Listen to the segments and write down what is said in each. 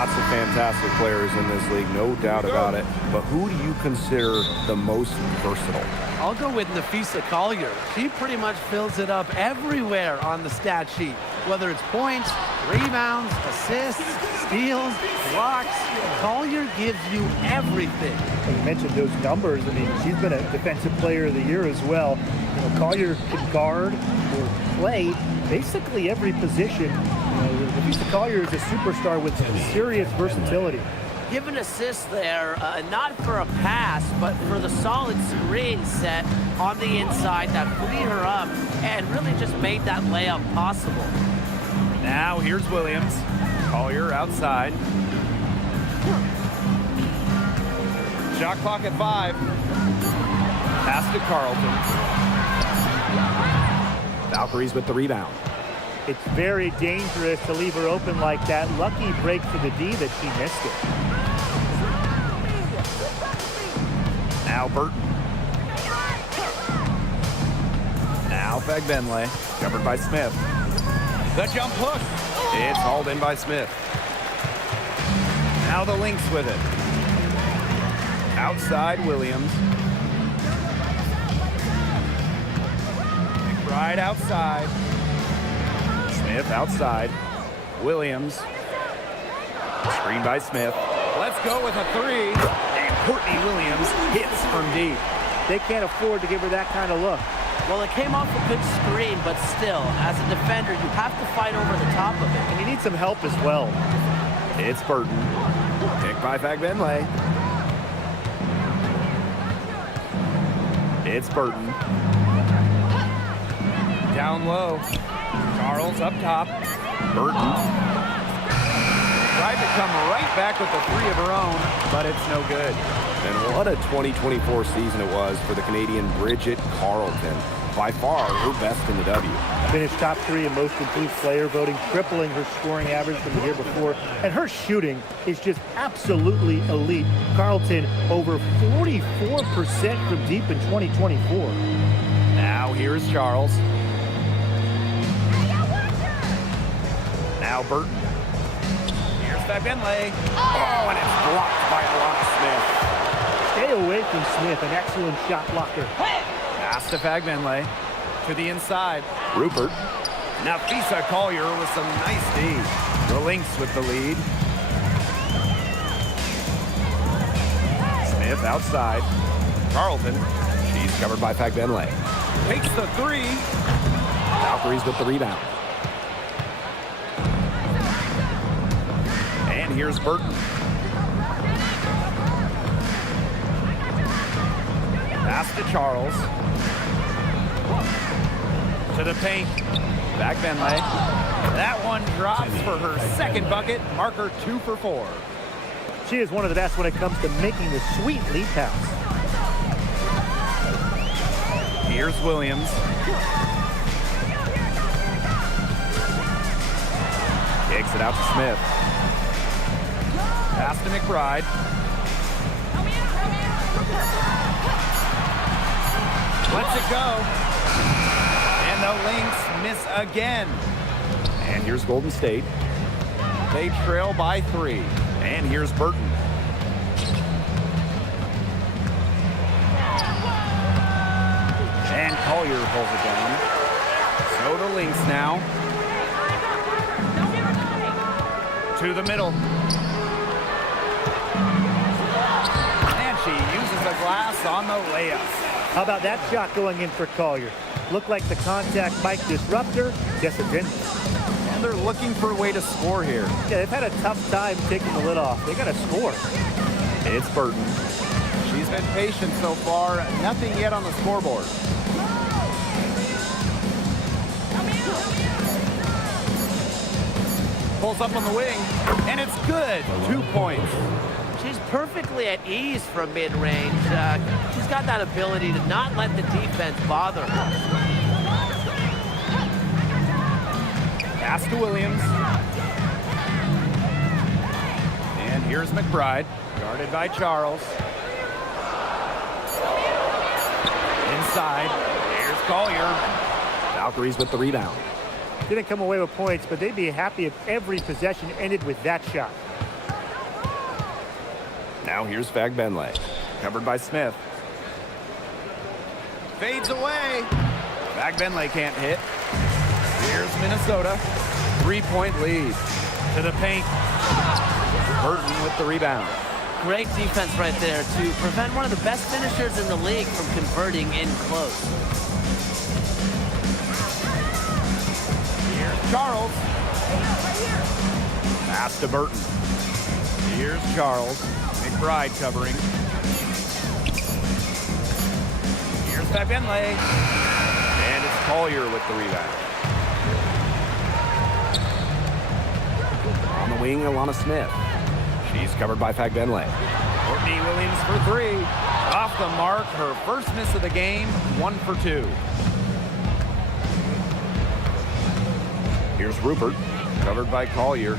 Lots of fantastic players in this league, no doubt about it. But who do you consider the most versatile? I'll go with Nafisa Collier. She pretty much fills it up everywhere on the stat sheet, whether it's points, rebounds, assists, steals, blocks. Collier gives you everything. You mentioned those numbers. I mean, she's been a defensive player of the year as well. You know, Collier can guard or play basically every position. Nafisa Collier is a superstar with serious versatility. Give an assist there, not for a pass, but for the solid screen set on the inside that freed her up and really just made that layup possible. Now here's Williams. Collier outside. Shot clock at 5. Pass to Carlton. Valkyries with the rebound. It's very dangerous to leave her open like that. Lucky break for the D that she missed it. Now Burton. Now Fagbenle, covered by Smith. The jump hook. It's hauled in by Smith. Now the Lynx with it. Outside Williams. McBride outside. Smith outside. Williams. Screen by Smith. Let's go with a 3. And Courtney Williams hits from deep. They can't afford to give her that kind of look. Well, it came off a good screen, but still, as a defender, you have to fight over the top of it. And you need some help as well. It's Burton. Picked by Fagbenle. It's Burton. Down low. Charles up top. Burton. Tried to come right back with the 3 of her own, but it's no good. And what a 2024 season it was for the Canadian Bridget Carleton. By far, her best in the W. Finished top 3 in most improved player voting, tripling her scoring average from the year before. And her shooting is just absolutely elite. Carleton over 44% from deep in 2024. Now here's Charles. Now Burton. Here's Fagbenle. Oh, and it's blocked by Alana Smith. Stay away from Smith, an excellent shot blocker. Pass to Fagbenle. To the inside. Rupert. Nafisa Collier with some nice D. The Lynx with the lead. Smith outside. Carlton. She's covered by Fagbenle. Takes the 3. Valkyries with the rebound. And here's Burton. Pass to Charles. To the paint. Fagbenle. That one drops for her second bucket. Marker 2 for 4. She is one of the best when it comes to making the sweet lead pass. Here's Williams. Kicks it out to Smith. Pass to McBride. Lets it go. And the Lynx miss again. And here's Golden State. They trail by 3. And here's Burton. And Collier pulls it down. So the Lynx now. To the middle. And she uses the glass on the layup. How about that shot going in for Collier? Looked like the contact might disrupt her. Guess it didn't. And they're looking for a way to score here. Yeah, they've had a tough time taking the lid off. They got to score. It's Burton. She's been patient so far. Nothing yet on the scoreboard. Pulls up on the wing, and it's good. 2 points. She's perfectly at ease from mid-range. She's got that ability to not let the defense bother her. Pass to Williams. And here's McBride, guarded by Charles. Inside, here's Collier. Valkyries with the rebound. Didn't come away with points, but they'd be happy if every possession ended with that shot. Now here's Fagbenle. Covered by Smith. Fades away. Fagbenle can't hit. Here's Minnesota. 3-point lead. To the paint. Burton with the rebound. Great defense right there to prevent one of the best finishers in the league from converting in close. Here's Charles. Pass to Burton. Here's Charles. McBride covering. Here's Fagbenle. And it's Collier with the rebound. On the wing, Alana Smith. She's covered by Fagbenle. Courtney Williams for three. Off the mark, her first miss of the game, 1 for 2. Here's Rupert, covered by Collier.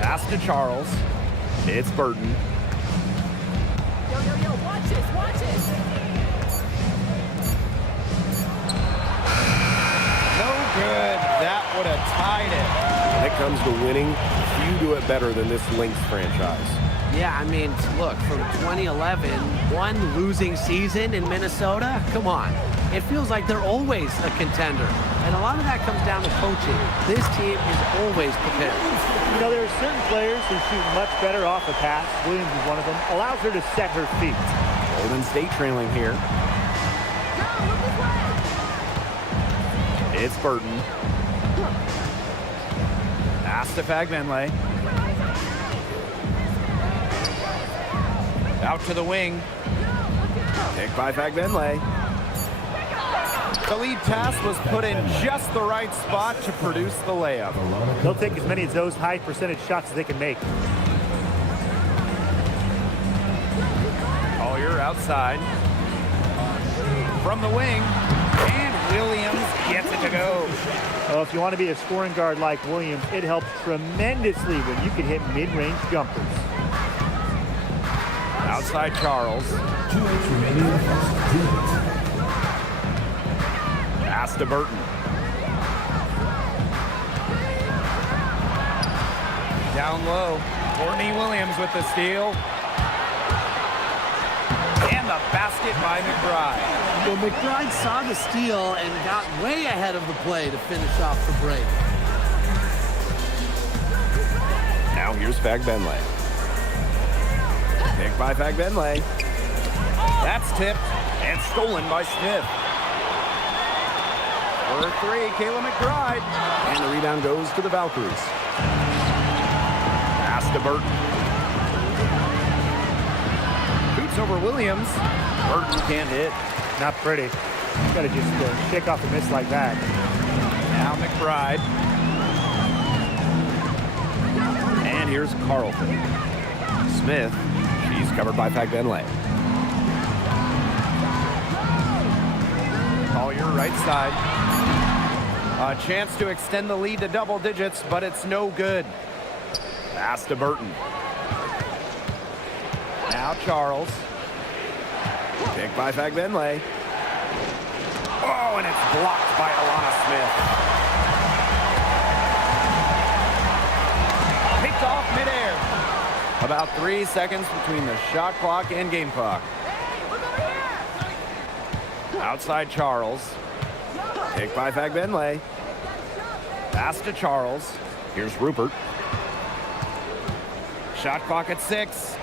Pass to Charles. It's Burton. Yo, watch this, watch this. No good. That would have tied it. When it comes to winning, few do it better than this Lynx franchise. Yeah, I mean, look, from 2011, one losing season in Minnesota, come on. It feels like they're always a contender. And a lot of that comes down to coaching. This team is always prepared. You know, there are certain players who shoot much better off a pass. Williams is one of them. Allows her to set her feet. Golden State trailing here. It's Burton. Pass to Fagbenle. Out to the wing. Picked by Fagbenle. The lead pass was put in just the right spot to produce the layup. They'll take as many of those high percentage shots as they can make. Collier outside. From the wing. And Williams gets it to go. Well, if you want to be a scoring guard like Williams, it helps tremendously when you can hit mid-range jumpers. Outside Charles. 2 minutes remaining. Pass to Burton. Down low. Courtney Williams with the steal. And the basket by McBride. Well, McBride saw the steal and got way ahead of the play to finish off the break. Now here's Fagbenle. Picked by Fagbenle. That's tipped and stolen by Smith. For three, Kayla McBride. And the rebound goes to the Valkyries. Pass to Burton. Boots over Williams. Burton can't hit. Not pretty. You got to just shake off a miss like that. Now McBride. And here's Carlton. Smith. She's covered by Fagbenle. Collier right side. A chance to extend the lead to double digits, but it's no good. Pass to Burton. Now Charles. Picked by Fagbenle. Oh, and it's blocked by Alana Smith. Picked off midair. About 3 seconds between the shot clock and game clock. Outside Charles. Picked by Fagbenle. Pass to Charles. Here's Rupert. Shot clock at 6.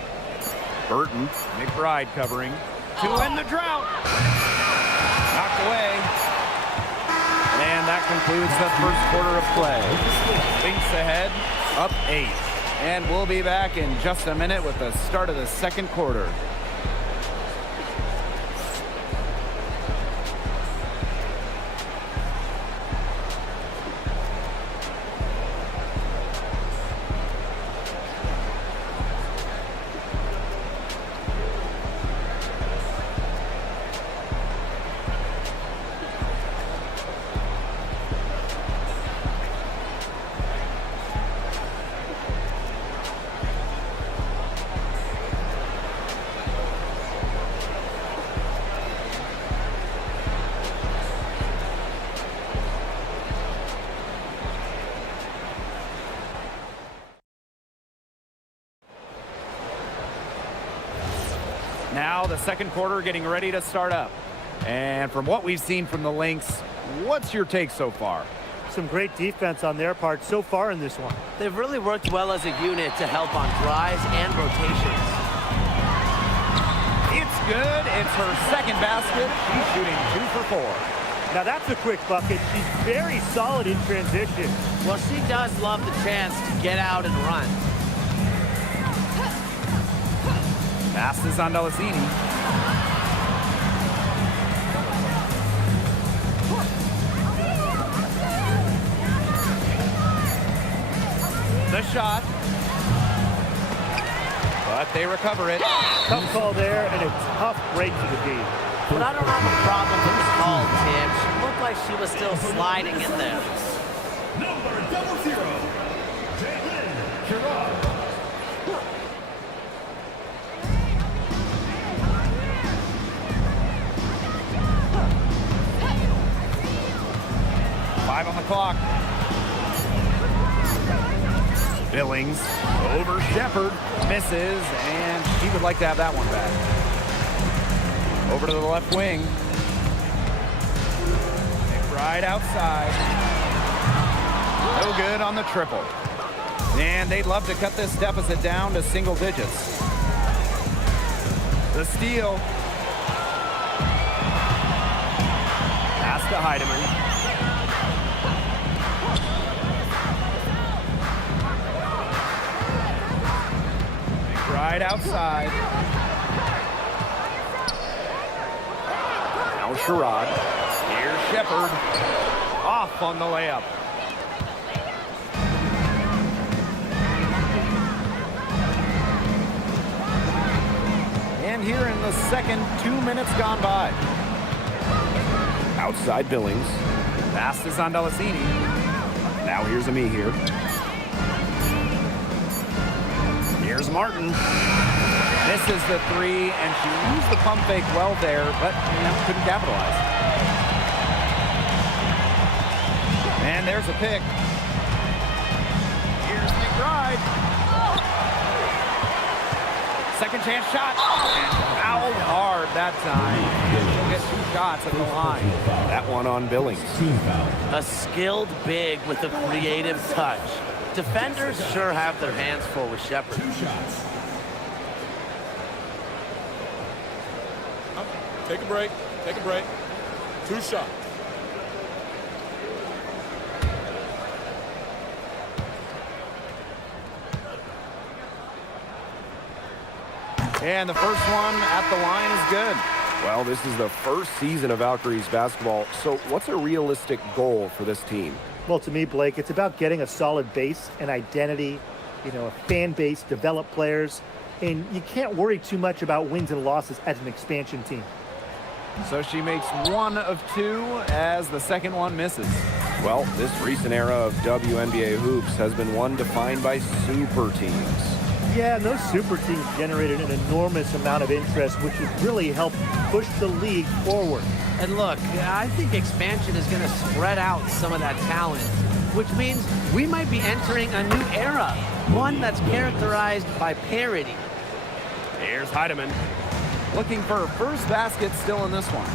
Burton. McBride covering. To end the drought. Knocked away. And that concludes the first quarter of play. Lynx ahead, up 8. And we'll be back in just a minute with the start of the second quarter. Now the second quarter getting ready to start up. And from what we've seen from the Lynx, what's your take so far? Some great defense on their part so far in this one. They've really worked well as a unit to help on drives and rotations. It's good. It's her second basket. She's shooting 2 for 4. Now that's a quick bucket. She's very solid in transition. Well, she does love the chance to get out and run. Pass is on Delasini. The shot. But they recover it. Tough call there and a tough break to the D. But I don't have a problem with the call, Tim. She looked like she was still sliding in there. Number 00, Jalen Kirard. Five on the clock. Billings over Shepard, misses, and she would like to have that one back. Over to the left wing. McBride outside. No good on the triple. And they'd love to cut this deficit down to single digits. The steal. Pass to Heidemann. Right outside. Now Sherrod. Here's Shepard. Off on the layup. And here in the second, 2 minutes gone by. Outside Billings. Pass is on Delasini. Now here's Ami here. Here's Martin. Misses the 3, and she used the pump fake well there, but couldn't capitalize. And there's a pick. Here's McBride. Second chance shot. And fouled hard that time. She'll get 2 shots at the line. That one on Billings. A skilled big with a creative touch. Defenders sure have their hands full with Shepard. 2 shots. Take a break. Take a break. 2 shots. And the first one at the line is good. Well, this is the first season of Valkyries basketball, so what's a realistic goal for this team? Well, to me, Blake, it's about getting a solid base, an identity, a fan base, develop players, and you can't worry too much about wins and losses as an expansion team. So she makes 1 of 2 as the second one misses. Well, this recent era of WNBA hoops has been one defined by super teams. Yeah, and those super teams generated an enormous amount of interest, which has really helped push the league forward. And look, I think expansion is going to spread out some of that talent, which means we might be entering a new era, one that's characterized by parity. Here's Heidemann. Looking for her first basket still in this one.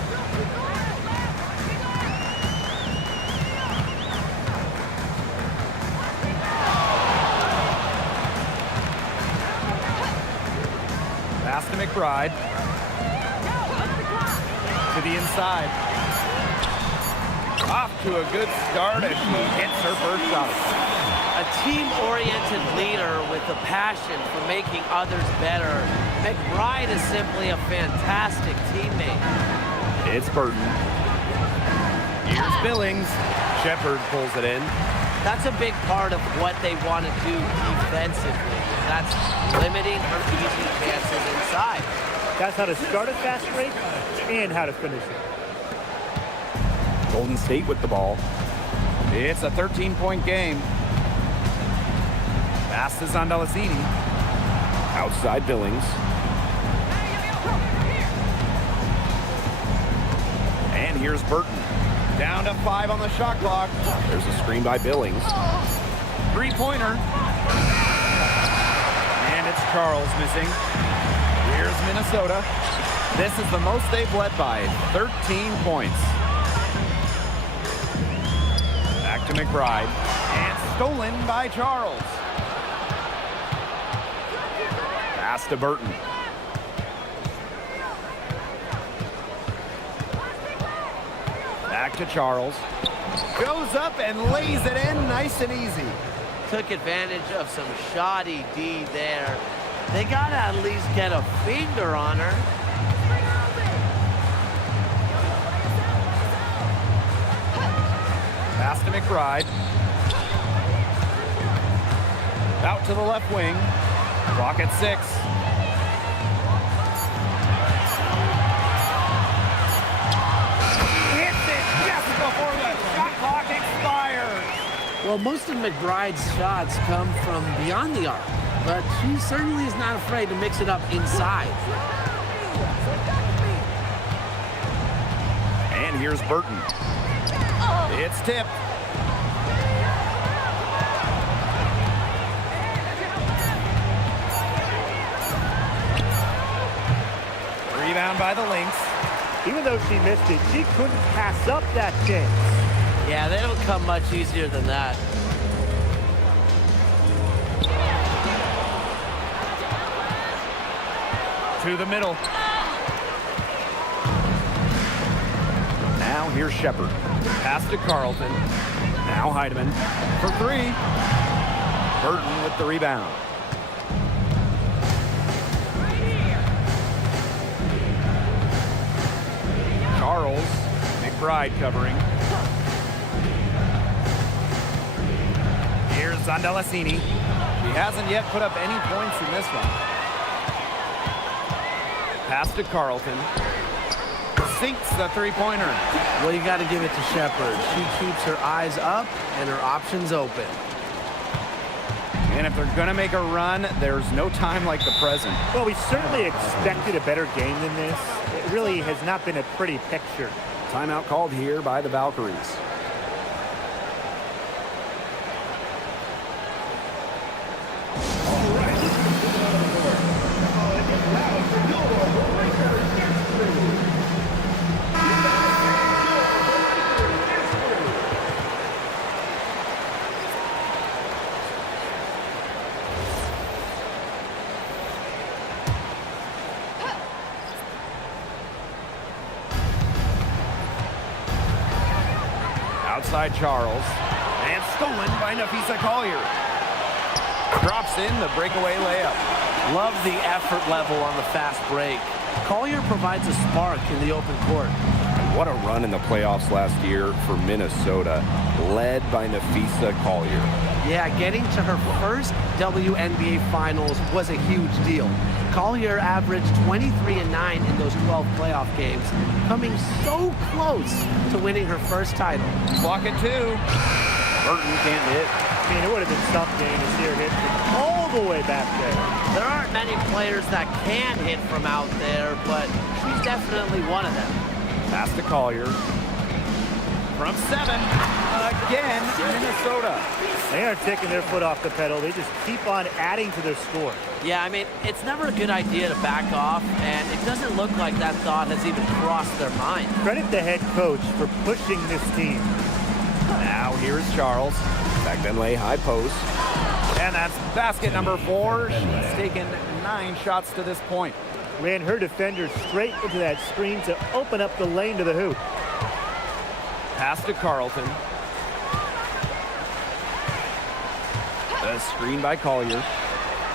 Pass to McBride. To the inside. Off to a good start as she hits her first shot. A team-oriented leader with a passion for making others better. McBride is simply a fantastic teammate. It's Burton. Here's Billings. Shepard pulls it in. That's a big part of what they want to do defensively. That's limiting her easy chances inside. That's how to start a fast break and how to finish it. Golden State with the ball. It's a 13-point game. Pass is on Delasini. Outside Billings. And here's Burton. Down to 5 on the shot clock. There's a screen by Billings. 3-pointer. And it's Charles missing. Here's Here's Minnesota. This is the most they've led by 13 points. Back to McBride. And stolen by Charles. Pass to Burton. Back to Charles. Goes up and lays it in nice and easy. Took advantage of some shoddy D there. They got to at least get a finger on her. Pass to McBride. Out to the left wing. Clock at 6. Hits it just before the shot clock expires. Well, most of McBride's shots come from beyond the arc, but she certainly is not afraid to mix it up inside. And here's Burton. It's tipped. Rebound by the Lynx. Even though she missed it, she couldn't pass up that chance. Yeah, they don't come much easier than that. To the middle. Now here's Shepard. Pass to Carlton. Now Heidemann for 3. Burton with the rebound. Charles. McBride covering. Here's Zondelasini. He hasn't yet put up any points in this one. Pass to Carlton. Sinks the three-pointer. Well, you got to give it to Shepard. She keeps her eyes up and her options open. And if they're going to make a run, there's no time like the present. Well, we certainly expected a better game than this. It really has not been a pretty picture. Timeout called here by the Valkyries. Outside Charles. And stolen by Nafisa Collier. Drops in the breakaway layup. Love the effort level on the fast break. Collier provides a spark in the open court. And what a run in the playoffs last year for Minnesota, led by Nafisa Collier. Yeah, getting to her first WNBA Finals was a huge deal. Collier averaged 23 and 9 in those 12 playoff games, coming so close to winning her first title. Clock at 2. Burton can't hit. I mean, it would have been something to see her hit from all the way back there. There aren't many players that can hit from out there, but she's definitely one of them. Pass to Collier. From 7. Again, Minnesota. They aren't taking their foot off the pedal. They just keep on adding to their score. Yeah, I mean, it's never a good idea to back off, and it doesn't look like that thought has even crossed their mind. Credit the head coach for pushing this team. Now here's Charles. Back then lay high post. And that's basket number 4. She's taken 9 shots to this point. Ran her defender straight into that screen to open up the lane to the hoop. Pass to Carlton. A screen by Collier.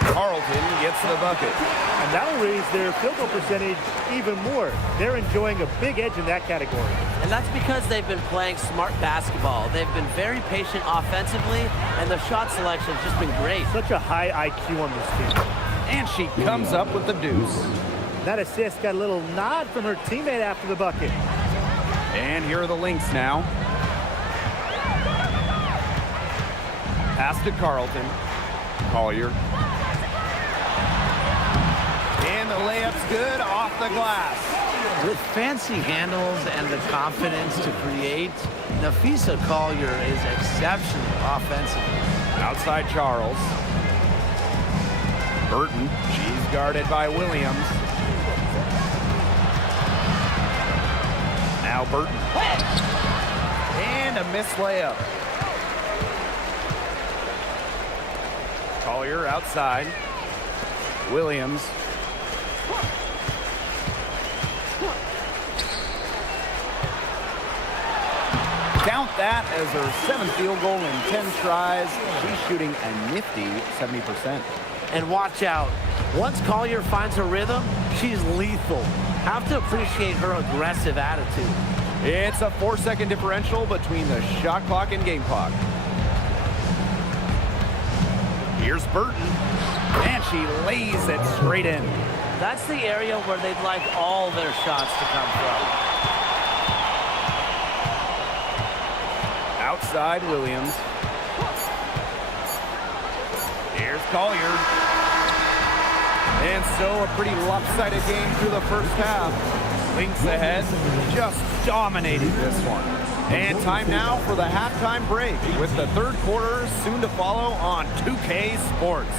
Carlton gets the bucket. And that'll raise their field goal percentage even more. They're enjoying a big edge in that category. And that's because they've been playing smart basketball. They've been very patient offensively, and their shot selection's just been great. Such a high IQ on this team. And she comes up with the deuce. That assist got a little nod from her teammate after the bucket. And here are the Lynx now. Pass to Carlton. Collier. And the layup's good off the glass. With fancy handles and the confidence to create, Nafisa Collier is exceptional offensively. Outside Charles. Burton. She's guarded by Williams. Now Burton. And a missed layup. Collier outside. Williams. Count that as her 7th field goal in 10 tries. She's shooting a nifty 70%. And watch out. Once Collier finds her rhythm, she's lethal. Have to appreciate her aggressive attitude. It's a 4-second differential between the shot clock and game clock. Here's Burton, and she lays it straight in. That's the area where they'd like all their shots to come from. Outside Williams. Here's Collier. And so a pretty lopsided game through the first half. Lynx ahead, just dominating this one. And time now for the halftime break with the third quarter soon to follow on 2K Sports.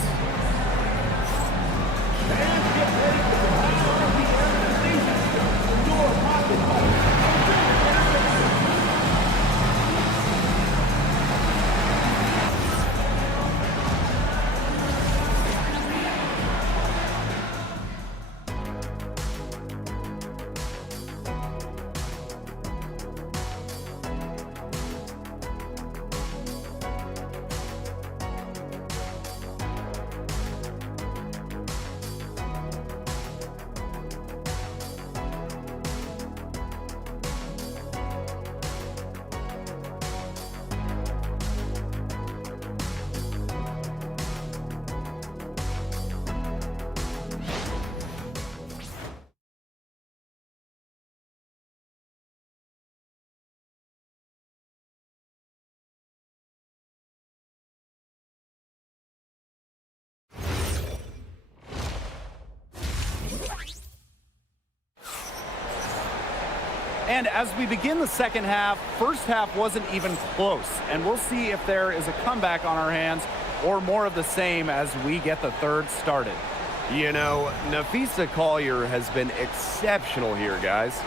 And as we begin the second half, first half wasn't even close. And we'll see if there is a comeback on our hands or more of the same as we get the third started. You know, Napheesa Collier has been exceptional here, guys.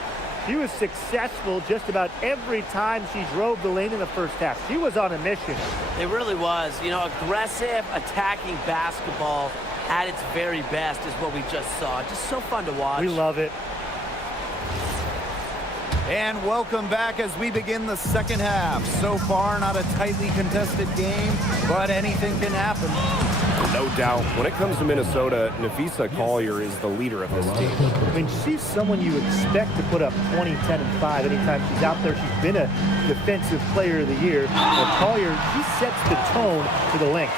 She was successful just about every time she drove the lane in the first half. She was on a mission. It really was. You know, aggressive, attacking basketball at its very best is what we just saw. Just so fun to watch. We love it. And welcome back as we begin the second half. So far, not a tightly contested game, but anything can happen. No doubt. When it comes to Minnesota, Napheesa Collier is the leader of this team. I mean, she's someone you expect to put up 20, 10, and 5 anytime she's out there. She's been a defensive player of the year. But Collier, she sets the tone for the Lynx.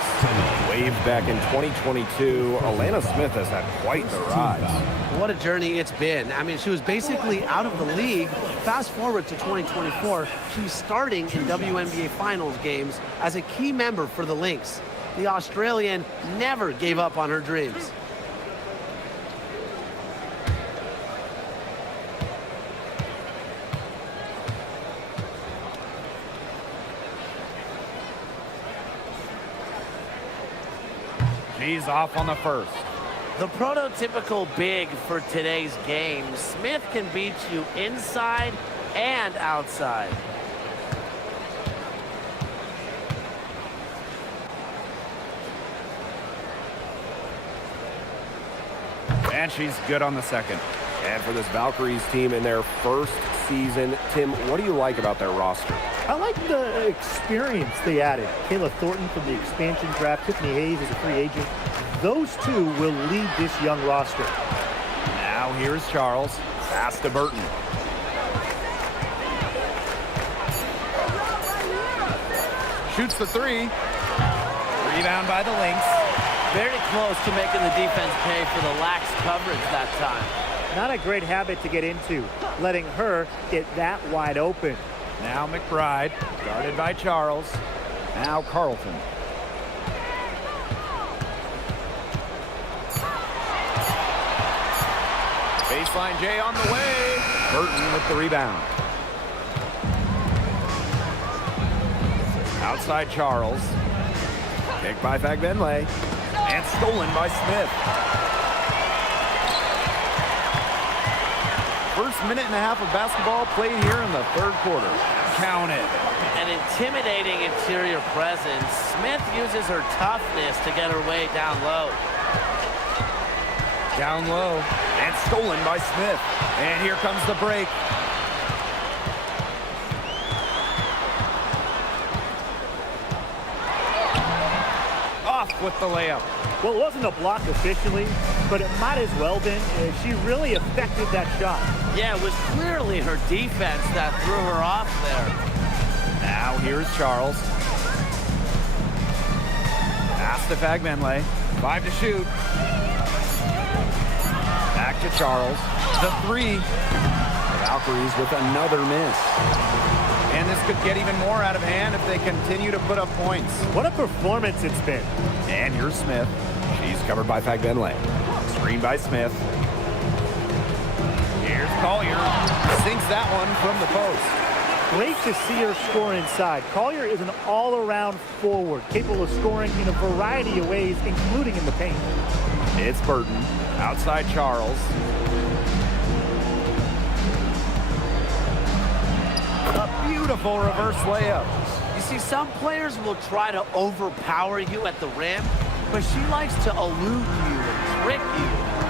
Wave back in 2022, Alana Smith has had quite the rise. What a journey it's been. I mean, she was basically out of the league. Fast forward to 2024, she's starting in WNBA Finals games as a key member for the Lynx. The Australian never gave up on her dreams. She's off on the first. The prototypical big for today's game. Smith can beat you inside and outside. And she's good on the second. And for this Valkyries team in their first season, Tim, what do you like about their roster? I like the experience they added. Kayla Thornton from the expansion draft, Tiffany Hayes as a free agent. Those two will lead this young roster. Now here's Charles. Pass to Burton. Shoots the three. Rebound by the Lynx. Very close to making the defense pay for the lax coverage that time. Not a great habit to get into, letting her get that wide open. Now McBride, guarded by Charles. Now Carlton. Baseline J on the way. Burton with the rebound. Outside Charles. Kick by Fagbenle. And stolen by Smith. First minute and a half of basketball played here in the third quarter. Count it. An intimidating interior presence. Smith uses her toughness to get her way down low. Down low and stolen by Smith. And here comes the break. Off with the layup. Well, it wasn't a block officially, but it might as well been. She really affected that shot. Yeah, it was clearly her defense that threw her off there. Now here's Charles. Pass to Fagbenle. 5 to shoot. Back to Charles. The 3. The Valkyries with another miss. And this could get even more out of hand if they continue to put up points. What a performance it's been. And here's Smith. She's covered by Fagbenle. Screen by Smith. Here's Collier. Sinks that one from the post. Great to see her score inside. Collier is an all-around forward, capable of scoring in a variety of ways, including in the paint. It's Burton. Outside Charles. A beautiful reverse layup. You see, some players will try to overpower you at the rim, but she likes to elude you and trick you.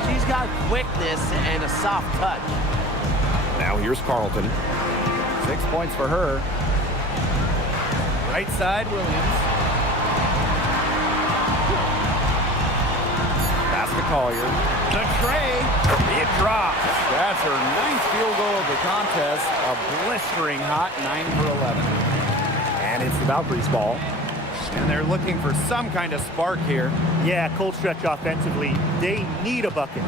She's got quickness and a soft touch. Now here's Carlton. 6 points for her. Right side, Williams. Pass to Collier. The tray. It drops. That's her 9th field goal of the contest. A blistering hot 9 for 11. And it's the Valkyries' ball. And they're looking for some kind of spark here. Yeah, cold stretch offensively. They need a bucket.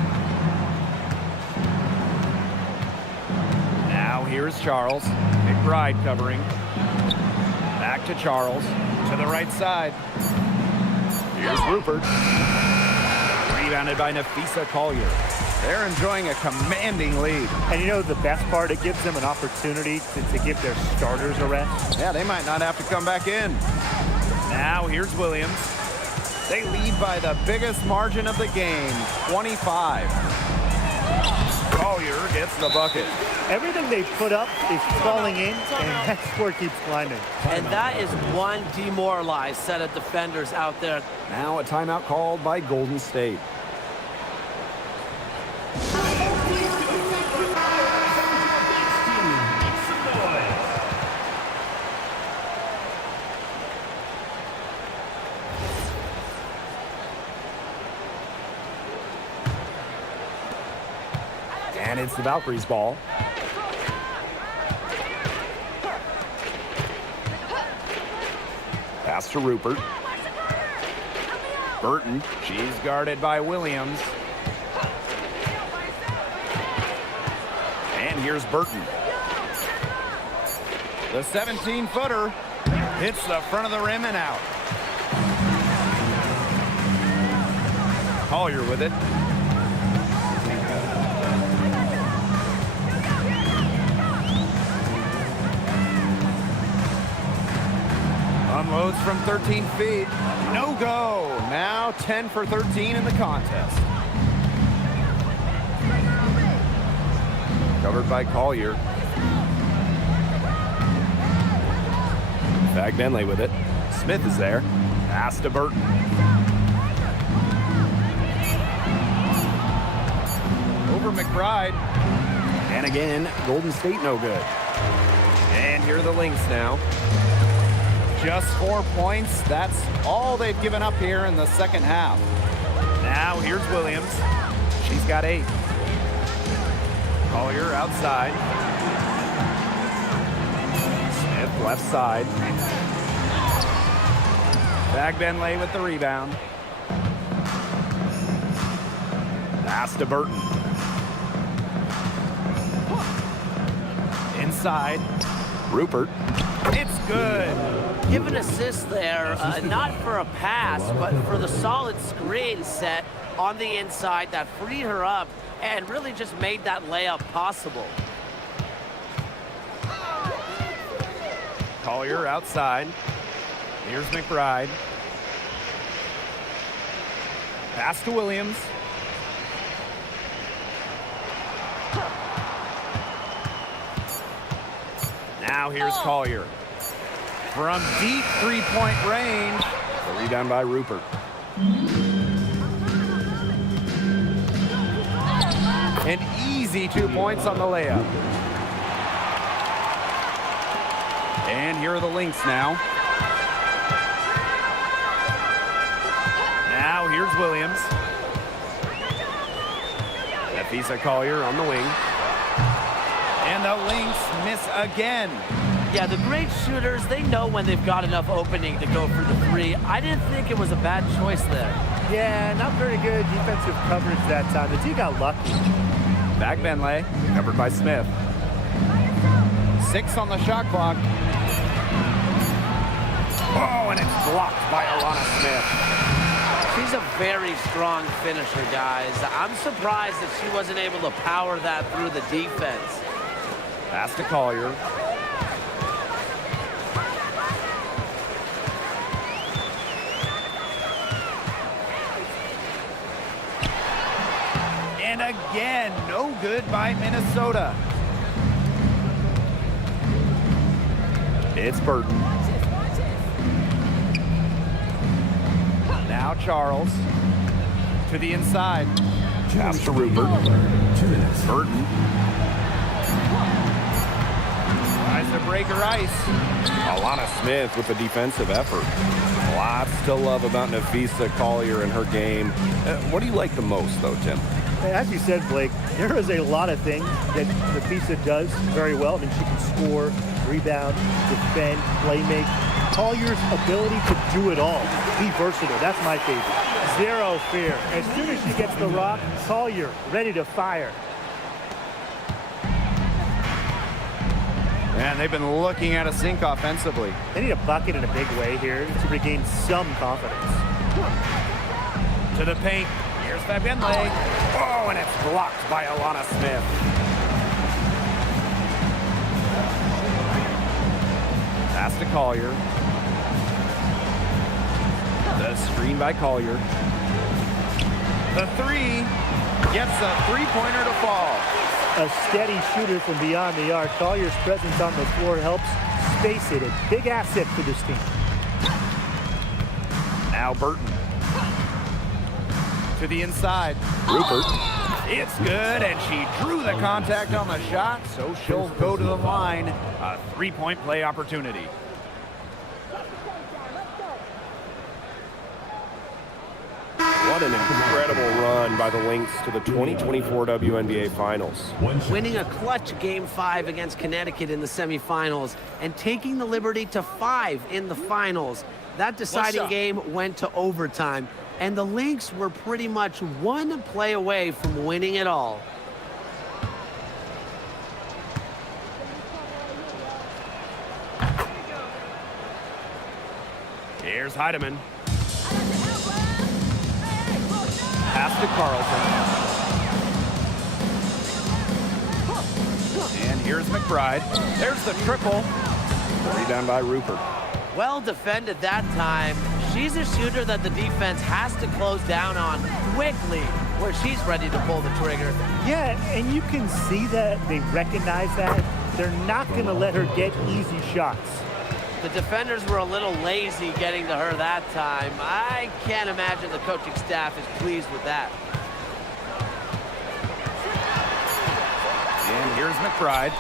Now here's Charles. McBride covering. Back to Charles. To the right side. Here's Rupert. Rebounded by Nafisa Collier. They're enjoying a commanding lead. And you know the best part? It gives them an opportunity to give their starters a rest. Yeah, they might not have to come back in. Now here's Williams. They lead by the biggest margin of the game, 25. Collier gets the bucket. Everything they put up is falling in, and that score keeps climbing. And that is one demoralized set of defenders out there. Now a timeout called by Golden State. And it's the Valkyries' ball. Pass to Rupert. Burton. She's guarded by Williams. And here's Burton. The 17-footer hits the front of the rim and out. Collier with it. Unloads from 13 feet. No go. Now 10 for 13 in the contest. Covered by Collier. Fagbenle with it. Smith is there. Pass to Burton. Over McBride. And again, Golden State no good. And here are the Lynx now. Just 4 points. That's all they've given up here in the second half. Now here's Williams. She's got 8. Collier outside. Smith left side. Fagbenle with the rebound. Pass to Burton. Inside. Rupert. It's good. Give an assist there, not for a pass, but for the solid screen set on the inside that freed her up and really just made that layup possible. Collier outside. Here's McBride. Pass to Williams. Now here's Collier. From deep three-point range. The rebound by Rupert. An easy 2 points on the layup. And here are the Lynx now. Now here's Williams. Nafisa Collier on the wing. And the Lynx miss again. Yeah, the great shooters, they know when they've got enough opening to go for the three. I didn't think it was a bad choice there. Yeah, not very good defensive coverage that time. The team got lucky. Back Benlay, covered by Smith. 6 on the shot clock. Oh, and it's blocked by Alana Smith. She's a very strong finisher, guys. I'm surprised that she wasn't able to power that through the defense. Pass to Collier. And again, no good by Minnesota. It's Burton. Now Charles to the inside. Pass to Rupert. 2 minutes. Burton. Tries to break her ice. Alana Smith with the defensive effort. Lots to love about Nafisa Collier and her game. What do you like the most, though, Tim? As you said, Blake, there is a lot of things that Nafisa does very well. I mean, she can score, rebound, defend, play make. Collier's ability to do it all, be versatile. That's my favorite. Zero fear. As soon as she gets the rock, Collier ready to fire. And they've been looking at a sink offensively. They need a bucket in a big way here to regain some confidence. To the paint. Here's Fabienle. Oh, and it's blocked by Alana Smith. Pass to Collier. The screen by Collier. The three gets a three-pointer to fall. A steady shooter from beyond the arc. Collier's presence on the floor helps space it. A big asset for this team. Now Burton. To the inside. Rupert. It's good, and she drew the contact on the shot, so she'll go to the line. A three-point play opportunity. What an incredible run by the Lynx to the 2024 WNBA Finals. Winning a clutch Game 5 against Connecticut in the semifinals and taking the liberty to 5 in the finals. That deciding game went to overtime, and the Lynx were pretty much one play away from winning it all. Here's Heidemann. Pass to Carlson. And here's McBride. There's the triple. Rebound by Rupert. Well defended that time. She's a shooter that the defense has to close down on quickly where she's ready to pull the trigger. Yeah, and you can see that they recognize that. They're not going to let her get easy shots. The defenders were a little lazy getting to her that time. I can't imagine the coaching staff is pleased with that. And here's McBride.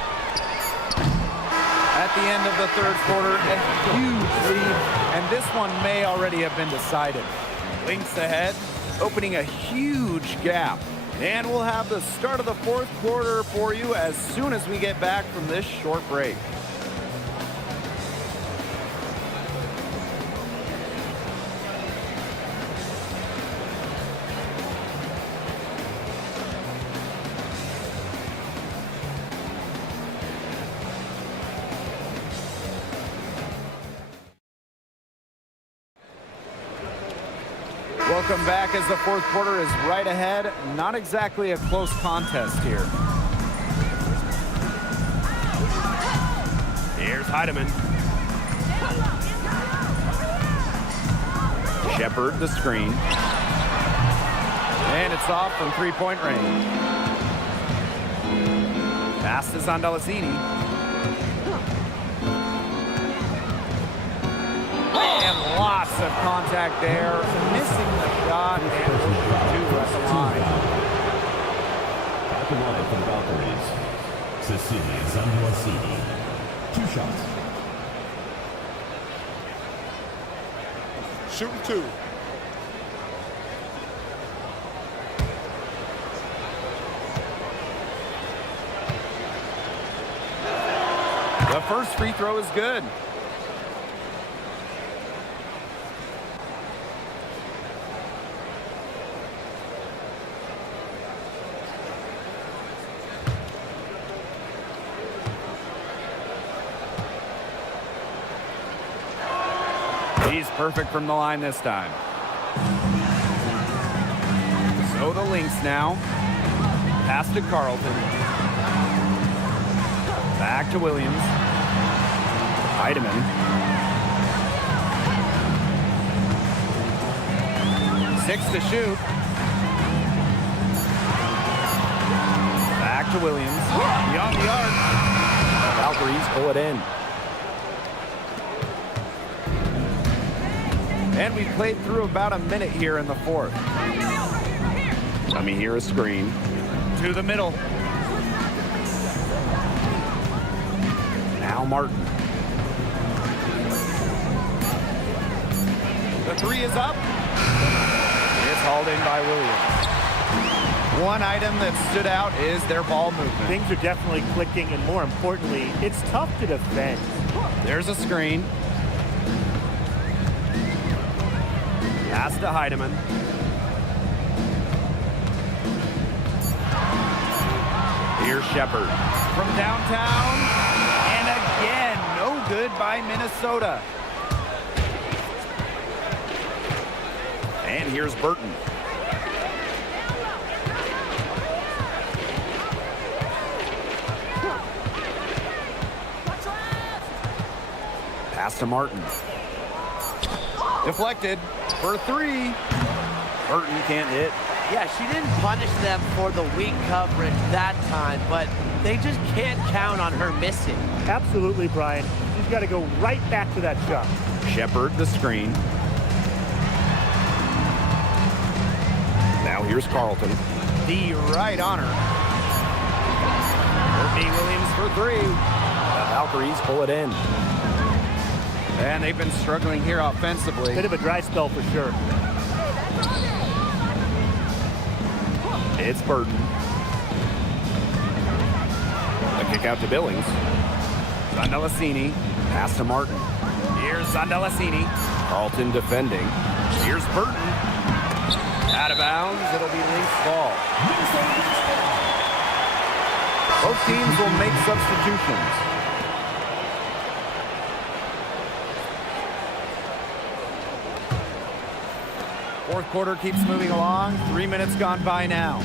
At the end of the third quarter, a huge lead, and this one may already have been decided. Lynx ahead, opening a huge gap. And we'll have the start of the fourth quarter for you as soon as we get back from this short break. Welcome back as the fourth quarter is right ahead. Not exactly a close contest here. Here's Heidemann. Shepard the screen. And it's off from three-point range. Pass is on Delacini. Lots of contact there. Missing the shot, and we'll shoot two at the line. At the line for the Valkyries, Cecilia Zanduasini. 2 shots. Shooting 2. The first free throw is good. He's perfect from the line this time. So the Lynx now. Pass to Carlton. Back to Williams. Heidemann. 6 to shoot. Back to Williams. Beyond the arc. The Valkyries pull it in. And we played through about a minute here in the fourth. Let me hear a screen. To the middle. Now Martin. The three is up. It's hauled in by Williams. One item that stood out is their ball movement. Things are definitely clicking, and more importantly, it's tough to defend. There's a screen. Pass to Heidemann. Here's Shepard from downtown. And again, no good by Minnesota. And here's Burton. Pass to Martin. Deflected for 3. Burton can't hit. Yeah, she didn't punish them for the weak coverage that time, but they just can't count on her missing. Absolutely, Brian. She's got to go right back to that shot. Shepard the screen. Now here's Carlton. The right on her. Courtney Williams for 3. The Valkyries pull it in. And they've been struggling here offensively. Bit of a dry spell for sure. It's Burton. A kick out to Billings. Zandalasini. Pass to Martin. Here's Zandalasini. Carlton defending. Here's Burton. Out of bounds. It'll be Lynx ball. Both teams will make substitutions. Fourth quarter keeps moving along. 3 minutes gone by now.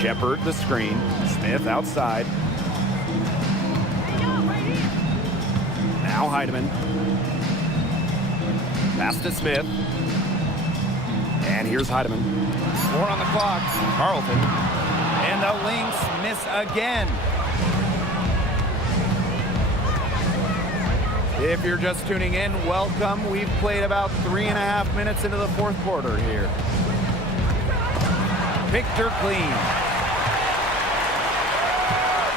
Shepard the screen. Smith outside. Now Heidemann. Pass to Smith. And here's Heidemann. 4 on the clock. Carlton. And the Lynx miss again. If you're just tuning in, welcome. We've played about 3.5 minutes into the fourth quarter here. Victor clean.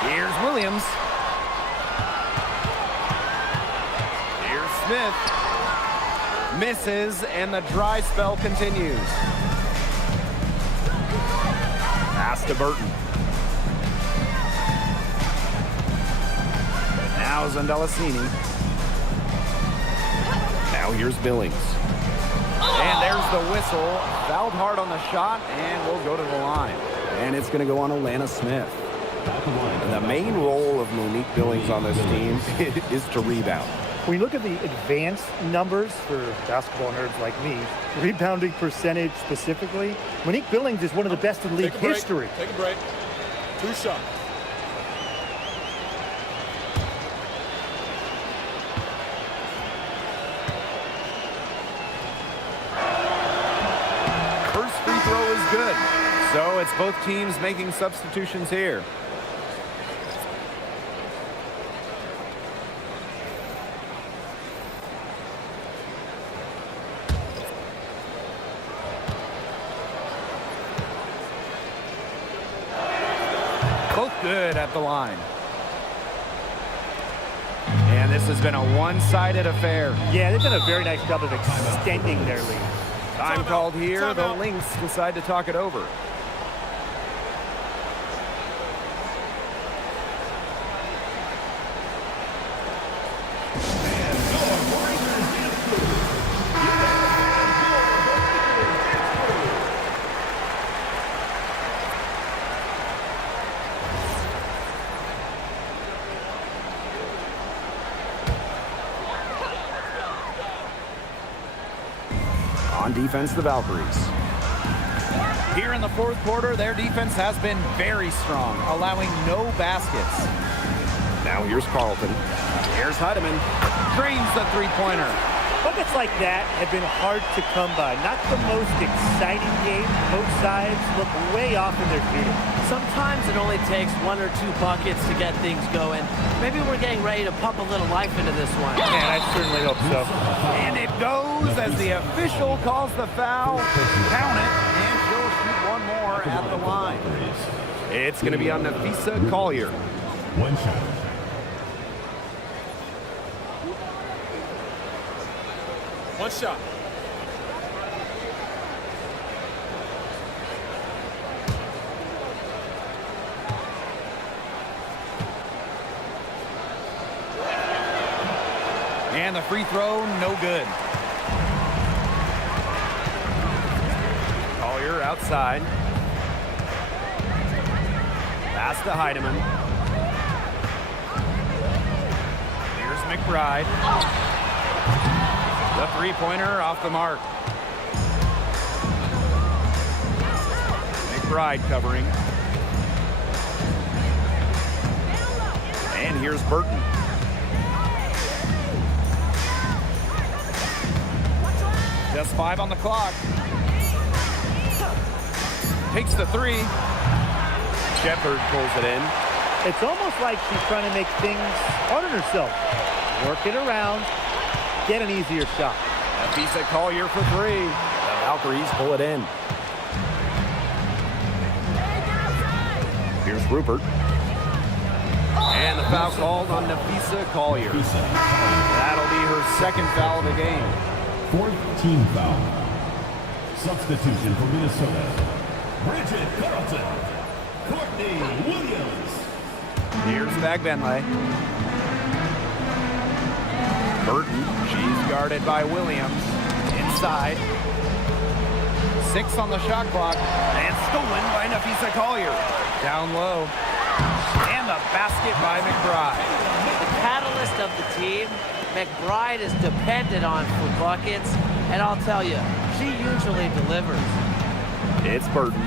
Here's Williams. Here's Smith. Misses, and the dry spell continues. Pass to Burton. Now Zandalasini. Now here's Billings. And there's the whistle. Fouled hard on the shot, and we'll go to the line. And it's going to go on Alana Smith. The main role of Monique Billings on this team is to rebound. When you look at the advanced numbers for basketball nerds like me, rebounding percentage specifically, Monique Billings is one of the best in league history. Take a break. 2 shots. First free throw is good. So it's both teams making substitutions here. good at the line. And this has been a one-sided affair. Yeah, they've done a very nice job of extending their lead. Time called here. The Lynx decide to talk it over. On defense, the Valkyries. Here in the fourth quarter, their defense has been very strong, allowing no baskets. Now here's Carlton. Here's Heidemann. Drains the three-pointer. Buckets like that have been hard to come by. Not the most exciting game. Both sides look way off in their shooting. Sometimes it only takes 1 or 2 buckets to get things going. Maybe we're getting ready to pump a little life into this one. Man, I certainly hope so. And it goes as the official calls the foul. Count it, and she'll shoot one more at the line. It's going to be on Nafisa Collier. One shot. One shot. And the free throw, no good. Collier outside. Pass to Heidemann. Here's McBride. The three-pointer off the mark. McBride covering. And here's Burton. Just 5 on the clock. Takes the three. Shepard pulls it in. It's almost like she's trying to make things hard on herself. Work it around. Get an easier shot. Nafisa Collier for 3. The Valkyries pull it in. Here's Rupert. And the foul called on Nafisa Collier. That'll be her second foul of the game. 4th team foul. Substitution for Minnesota. Bridget Carlton. Courtney Williams. Here's Bagbenley. Burton. She's guarded by Williams. Inside. 6 on the shot clock. And stolen by Nafisa Collier. Down low. And the basket by McBride. The catalyst of the team, McBride is dependent on for buckets, and I'll tell you, she usually delivers. It's Burton.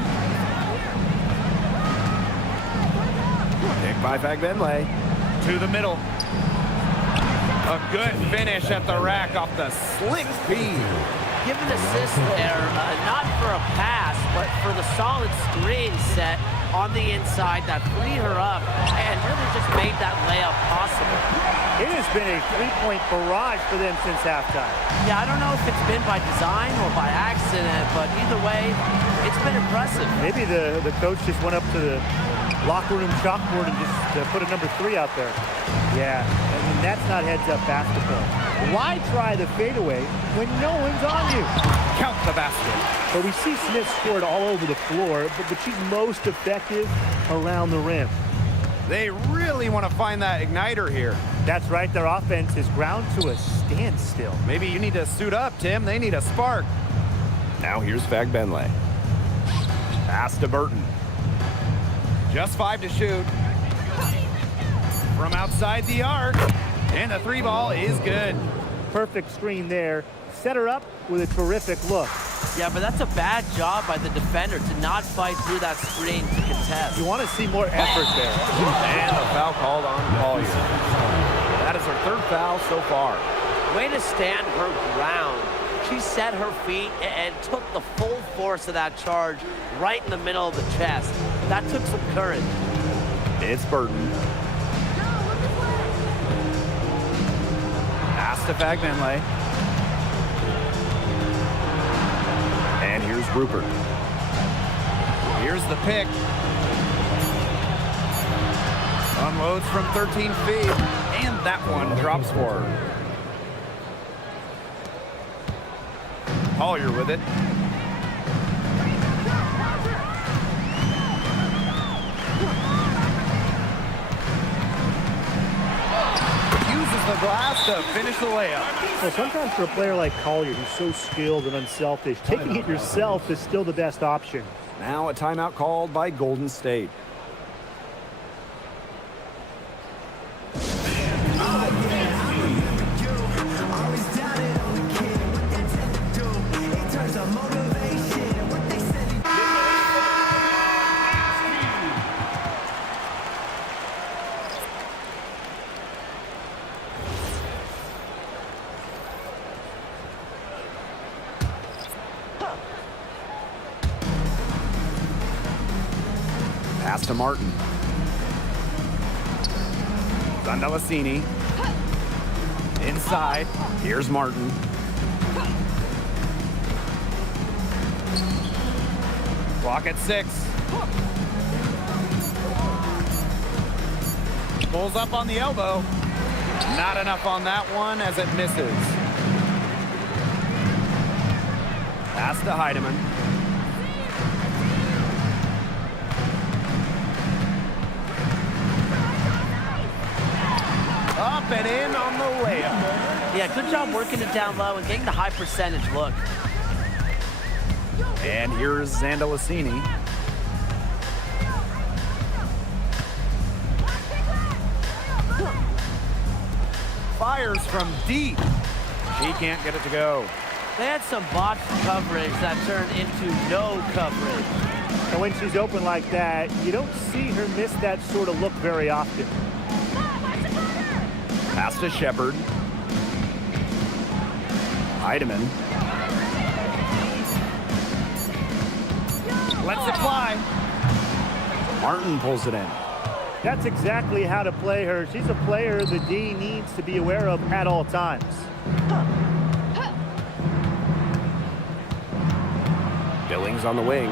Pick by Bagbenley. To the middle. A good finish at the rack off the slick feed. Give an assist there, not for a pass, but for the solid screen set on the inside that freed her up and really just made that layup possible. It has been a three-point barrage for them since halftime. Yeah, I don't know if it's been by design or by accident, but either way, it's been impressive. Maybe the coach just went up to the locker room chalkboard and just put a number 3 out there. Yeah, I mean, that's not heads-up basketball. Why try the fadeaway when no one's on you? Count the basket. But we see Smith scored all over the floor, but she's most effective around the rim. They really want to find that igniter here. That's right, their offense is ground to a standstill. Maybe you need to suit up, Tim. They need a spark. Now here's Bagbenley. Pass to Burton. Just 5 to shoot. From outside the arc. And the 3 ball is good. Perfect screen there. Set her up with a terrific look. Yeah, but that's a bad job by the defender to not fight through that screen to contest. You want to see more effort there. And the foul called on Collier. That is her 3rd foul so far. Way to stand her ground. She set her feet and took the full force of that charge right in the middle of the chest. That took some courage. It's Burton. Pass to Bagbenley. And here's Rupert. Here's the pick. Unloads from 13 feet, and that one drops for her. Collier with it. Uses the glass to finish the layup. Well, sometimes for a player like Collier, who's so skilled and unselfish, taking it yourself is still the best option. Now a timeout called by Golden State. Pass to Martin. Zandalasini. Inside. Here's Martin. Clock at 6. Pulls up on the elbow. Not enough on that one as it misses. Pass to Heidemann. Up and in on the layup. Yeah, good job working it down low and getting the high percentage look. And here's Zandalasini. Fires from deep. She can't get it to go. They had some botched coverage that turned into no coverage. And when she's open like that, you don't see her miss that sort of look very often. Pass to Shepard. Heidemann. Lets it fly. Martin pulls it in. That's exactly how to play her. She's a player the D needs to be aware of at all times. Billings on the wing.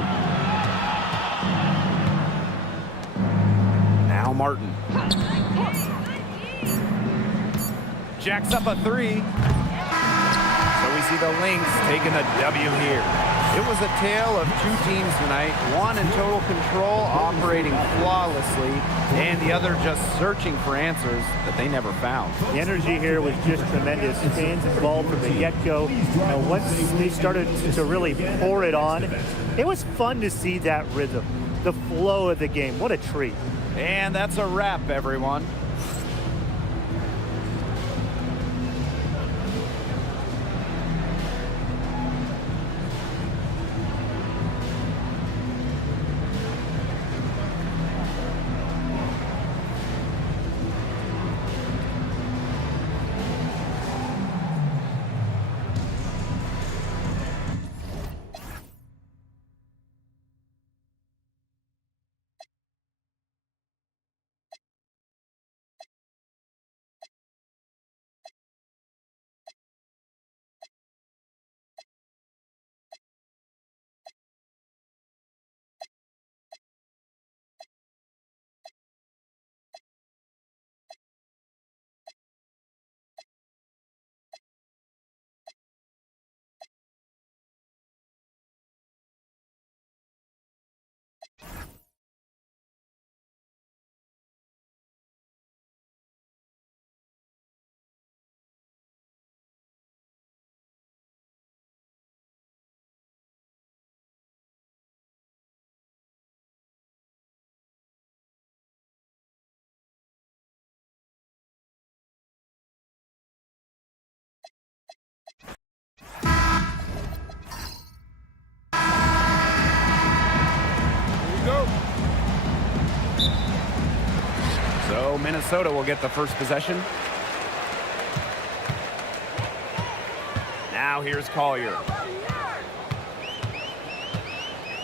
Now Martin. Jacks up a 3. So we see the Lynx taking the W here. It was a tale of two teams tonight, one in total control, operating flawlessly, and the other just searching for answers that they never found. The energy here was just tremendous. Fans involved from the get-go. Once they started to really pour it on, it was fun to see that rhythm, the flow of the game. What a treat. And that's a wrap, everyone. So Minnesota will get the first possession. Now here's Collier.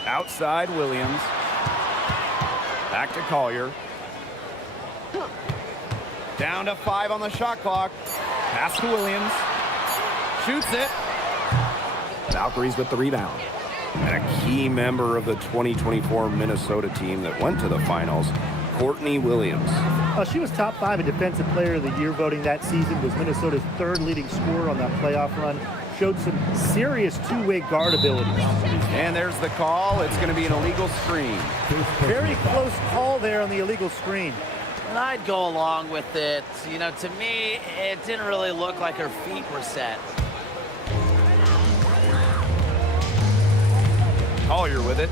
Outside Williams. Back to Collier. Down to 5 on the shot clock. Pass to Williams. Shoots it. Valkyries with the rebound. And a key member of the 2024 Minnesota team that went to the finals, Courtney Williams. She was top 5 in Defensive Player of the Year voting that season, was Minnesota's 3rd leading scorer on that playoff run. Showed some serious two-way guard abilities. And there's the call. It's going to be an illegal screen. Very close call there on the illegal screen. And I'd go along with it. You know, to me, it didn't really look like her feet were set. Collier with it.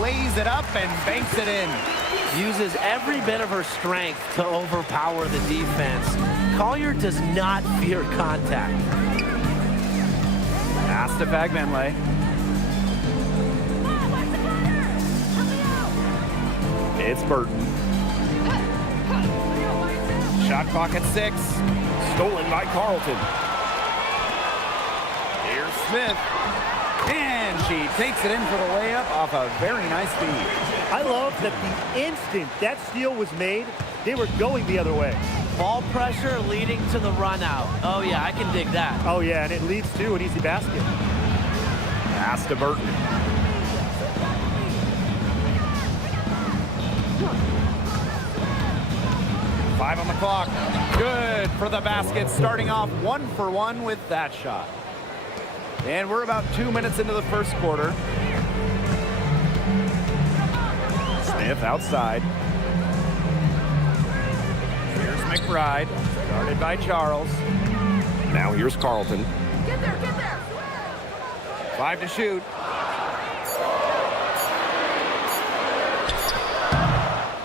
Lays it up and banks it in. Uses every bit of her strength to overpower the defense. Collier does not fear contact. Pass to Bagbenley. It's Burton. Shot clock at 6. Stolen by Carlton. Here's Smith. And she takes it in for the layup off a very nice feed. I love that the instant that steal was made, they were going the other way. Ball pressure leading to the run out. Oh yeah, I can dig that. Oh yeah, and it leads to an easy basket. Pass to Burton. Five on the clock. Good for the basket, starting off 1 for 1 with that shot. And we're about 2 minutes into the first quarter. Smith outside. Here's McBride, guarded by Charles. Now here's Carlton. Get there, get there. 5 to shoot.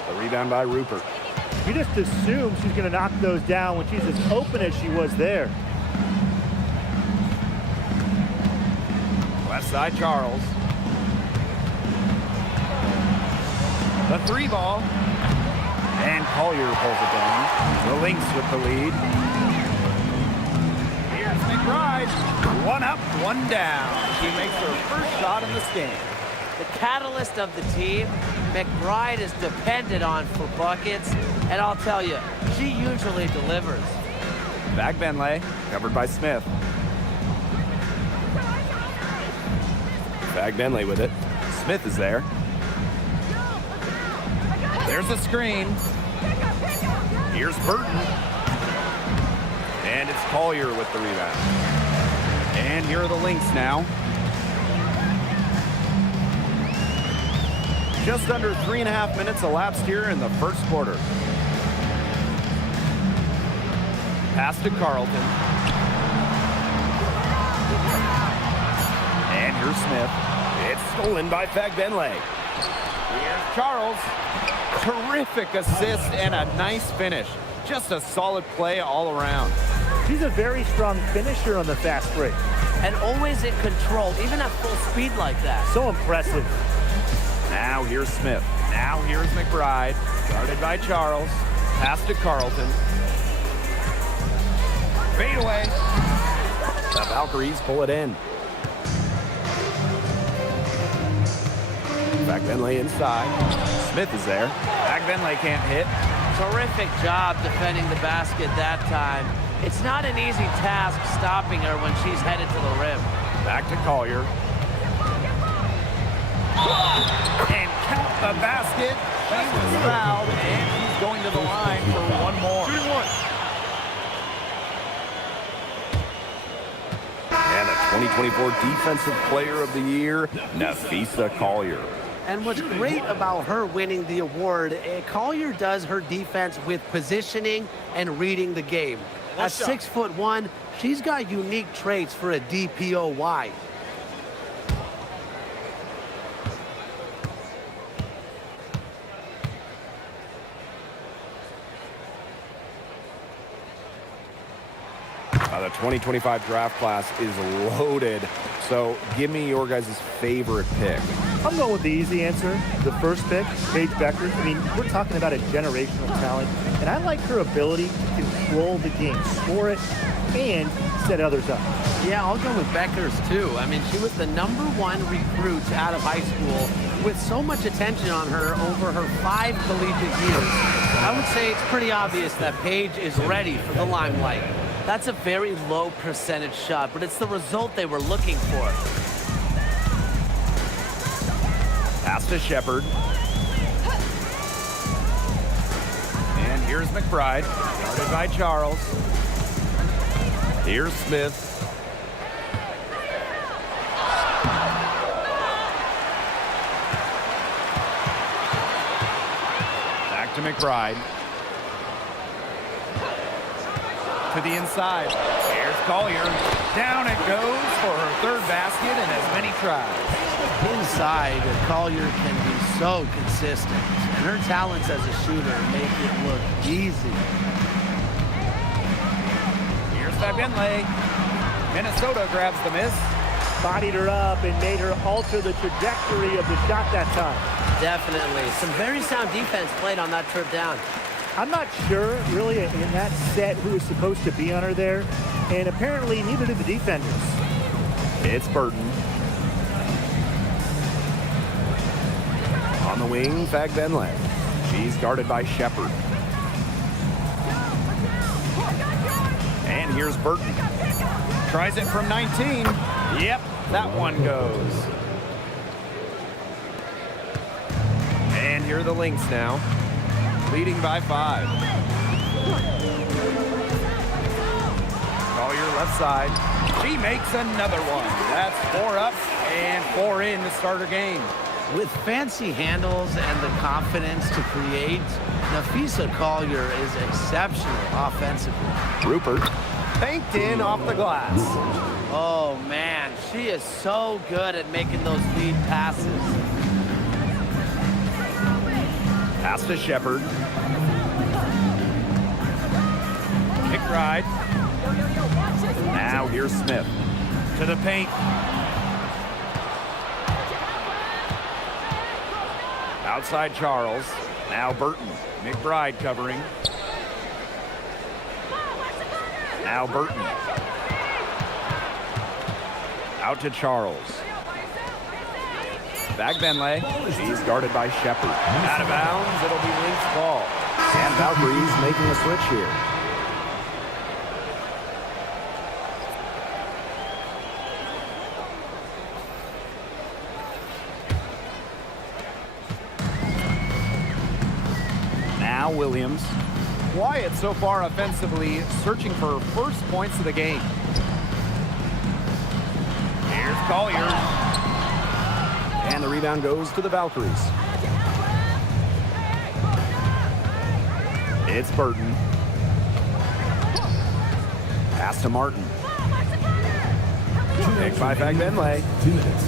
The rebound by Rupert. You just assume she's going to knock those down when she's as open as she was there. Left side, Charles. The 3 ball. And Collier pulls it down. The Lynx with the lead. Here's McBride. 1 up, 1 down. She makes her first shot in this game. The catalyst of the team, McBride is depended on for buckets, and I'll tell you, she usually delivers. Bagbenley, covered by Smith. Bagbenley with it. Smith is there. There's a screen. Here's Burton. And it's Collier with the rebound. And here are the Lynx now. Just under 3.5 minutes elapsed here in the first quarter. Pass to Carlton. And here's Smith. It's stolen by Bagbenley. Here's Charles. Terrific assist and a nice finish. Just a solid play all around. She's a very strong finisher on the fast break. And always in control, even at full speed like that. So impressive. Now here's Smith. Now here's McBride. Guarded by Charles. Pass to Carlton. Fade away. The Valkyries pull it in. Bagbenley inside. Smith is there. Bagbenley can't hit. Terrific job defending the basket that time. It's not an easy task stopping her when she's headed to the rim. Back to Collier. And count the basket. He was fouled, and he's going to the line for 1 more. And the 2024 Defensive Player of the Year, Nafisa Collier. And what's great about her winning the award, Collier does her defense with positioning and reading the game. At 6'1", she's got unique traits for a DPOY. The 2025 draft class is loaded, so give me your guys' favorite pick. I'm going with the easy answer. The first pick, Paige Beckers. I mean, we're talking about a generational talent, and I like her ability to control the game, score it, and set others up. Yeah, I'll go with Beckers, too. I mean, she was the #1 recruit out of high school with so much attention on her over her 5 collegiate years. I would say it's pretty obvious that Paige is ready for the limelight. That's a very low percentage shot, but it's the result they were looking for. Pass to Shepard. And here's McBride, guarded by Charles. Here's Smith. Back to McBride. To the inside. Here's Collier. Down it goes for her third basket in as many tries. Inside, Collier can be so consistent, and her talents as a shooter make it look easy. Here's Fabenle. Minnesota grabs the miss. Bodied her up and made her alter the trajectory of the shot that time. Definitely. Some very sound defense played on that trip down. I'm not sure, really, in that set who was supposed to be on her there, and apparently neither did the defenders. It's Burton. On the wing, Fabenle. She's guarded by Shepard. And here's Burton. Tries it from 19. Yep, that one goes. And here are the Lynx now, leading by 5. Collier left side. She makes another one. That's 4 up and 4 in to start her game. With fancy handles and the confidence to create, Napheesa Collier is exceptional offensively. Rupert banked in off the glass. Oh, man, she is so good at making those lead passes. Pass to Shepard. McBride. Now here's Smith. To the paint. Outside Charles. Now Burton. McBride covering. Now Burton. Out to Charles. Fabenle. She's guarded by Shepard. Out of bounds. It'll be Lynx ball. And Valkyries making a switch here. Now Williams. Wyatt so far offensively searching for first points of the game. Here's Collier. And the rebound goes to the Valkyries. It's Burton. Pass to Martin. Picked by Fabenle. 2 minutes.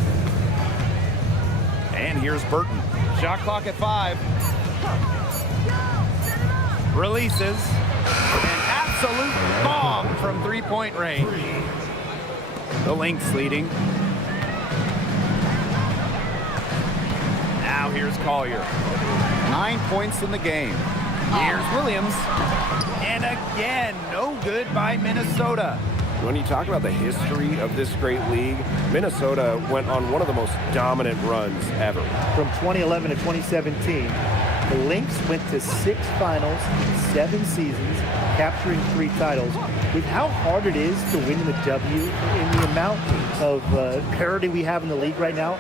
And here's Burton. Shot clock at 5. Releases. An absolute bomb from three-point range. The Lynx leading. Now here's Collier. 9 points in the game. Here's Williams. And again, no good by Minnesota. When you talk about the history of this great league, Minnesota went on one of the most dominant runs ever. From 2011 to 2017, the Lynx went to 6 finals in 7 seasons, capturing 3 titles. With how hard it is to win the W, in the amount of parity we have in the league right now,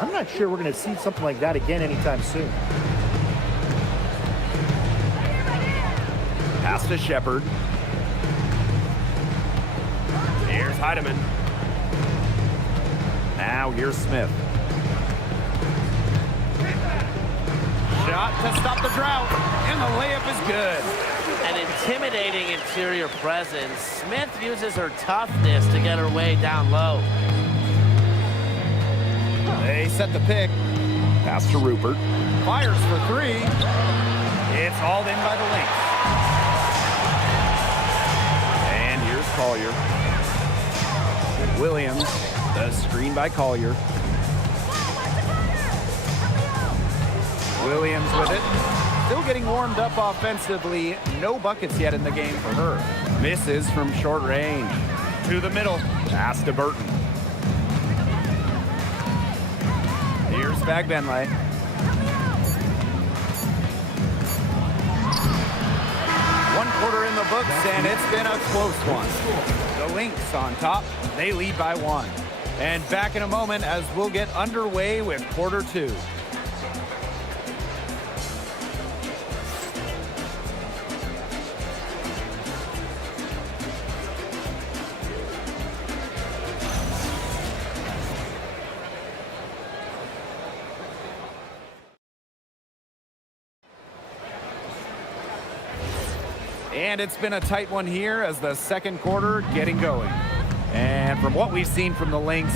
I'm not sure we're going to see something like that again anytime soon. Pass to Shepard. Here's Heidemann. Now here's Smith. Shot to stop the drought, and the layup is good. An intimidating interior presence. Smith uses her toughness to get her way down low. They set the pick. Pass to Rupert. Fires for 3. It's hauled in by the Lynx. And here's Collier. Williams. The screen by Collier. Williams with it. Still getting warmed up offensively. No buckets yet in the game for her. Misses from short range. To the middle. Pass to Burton. Here's Fabenle. One quarter in the books, and it's been a close one. The Lynx on top. They lead by 1. And back in a moment as we'll get underway with quarter 2. And it's been a tight one here as the second quarter getting going. And from what we've seen from the Lynx,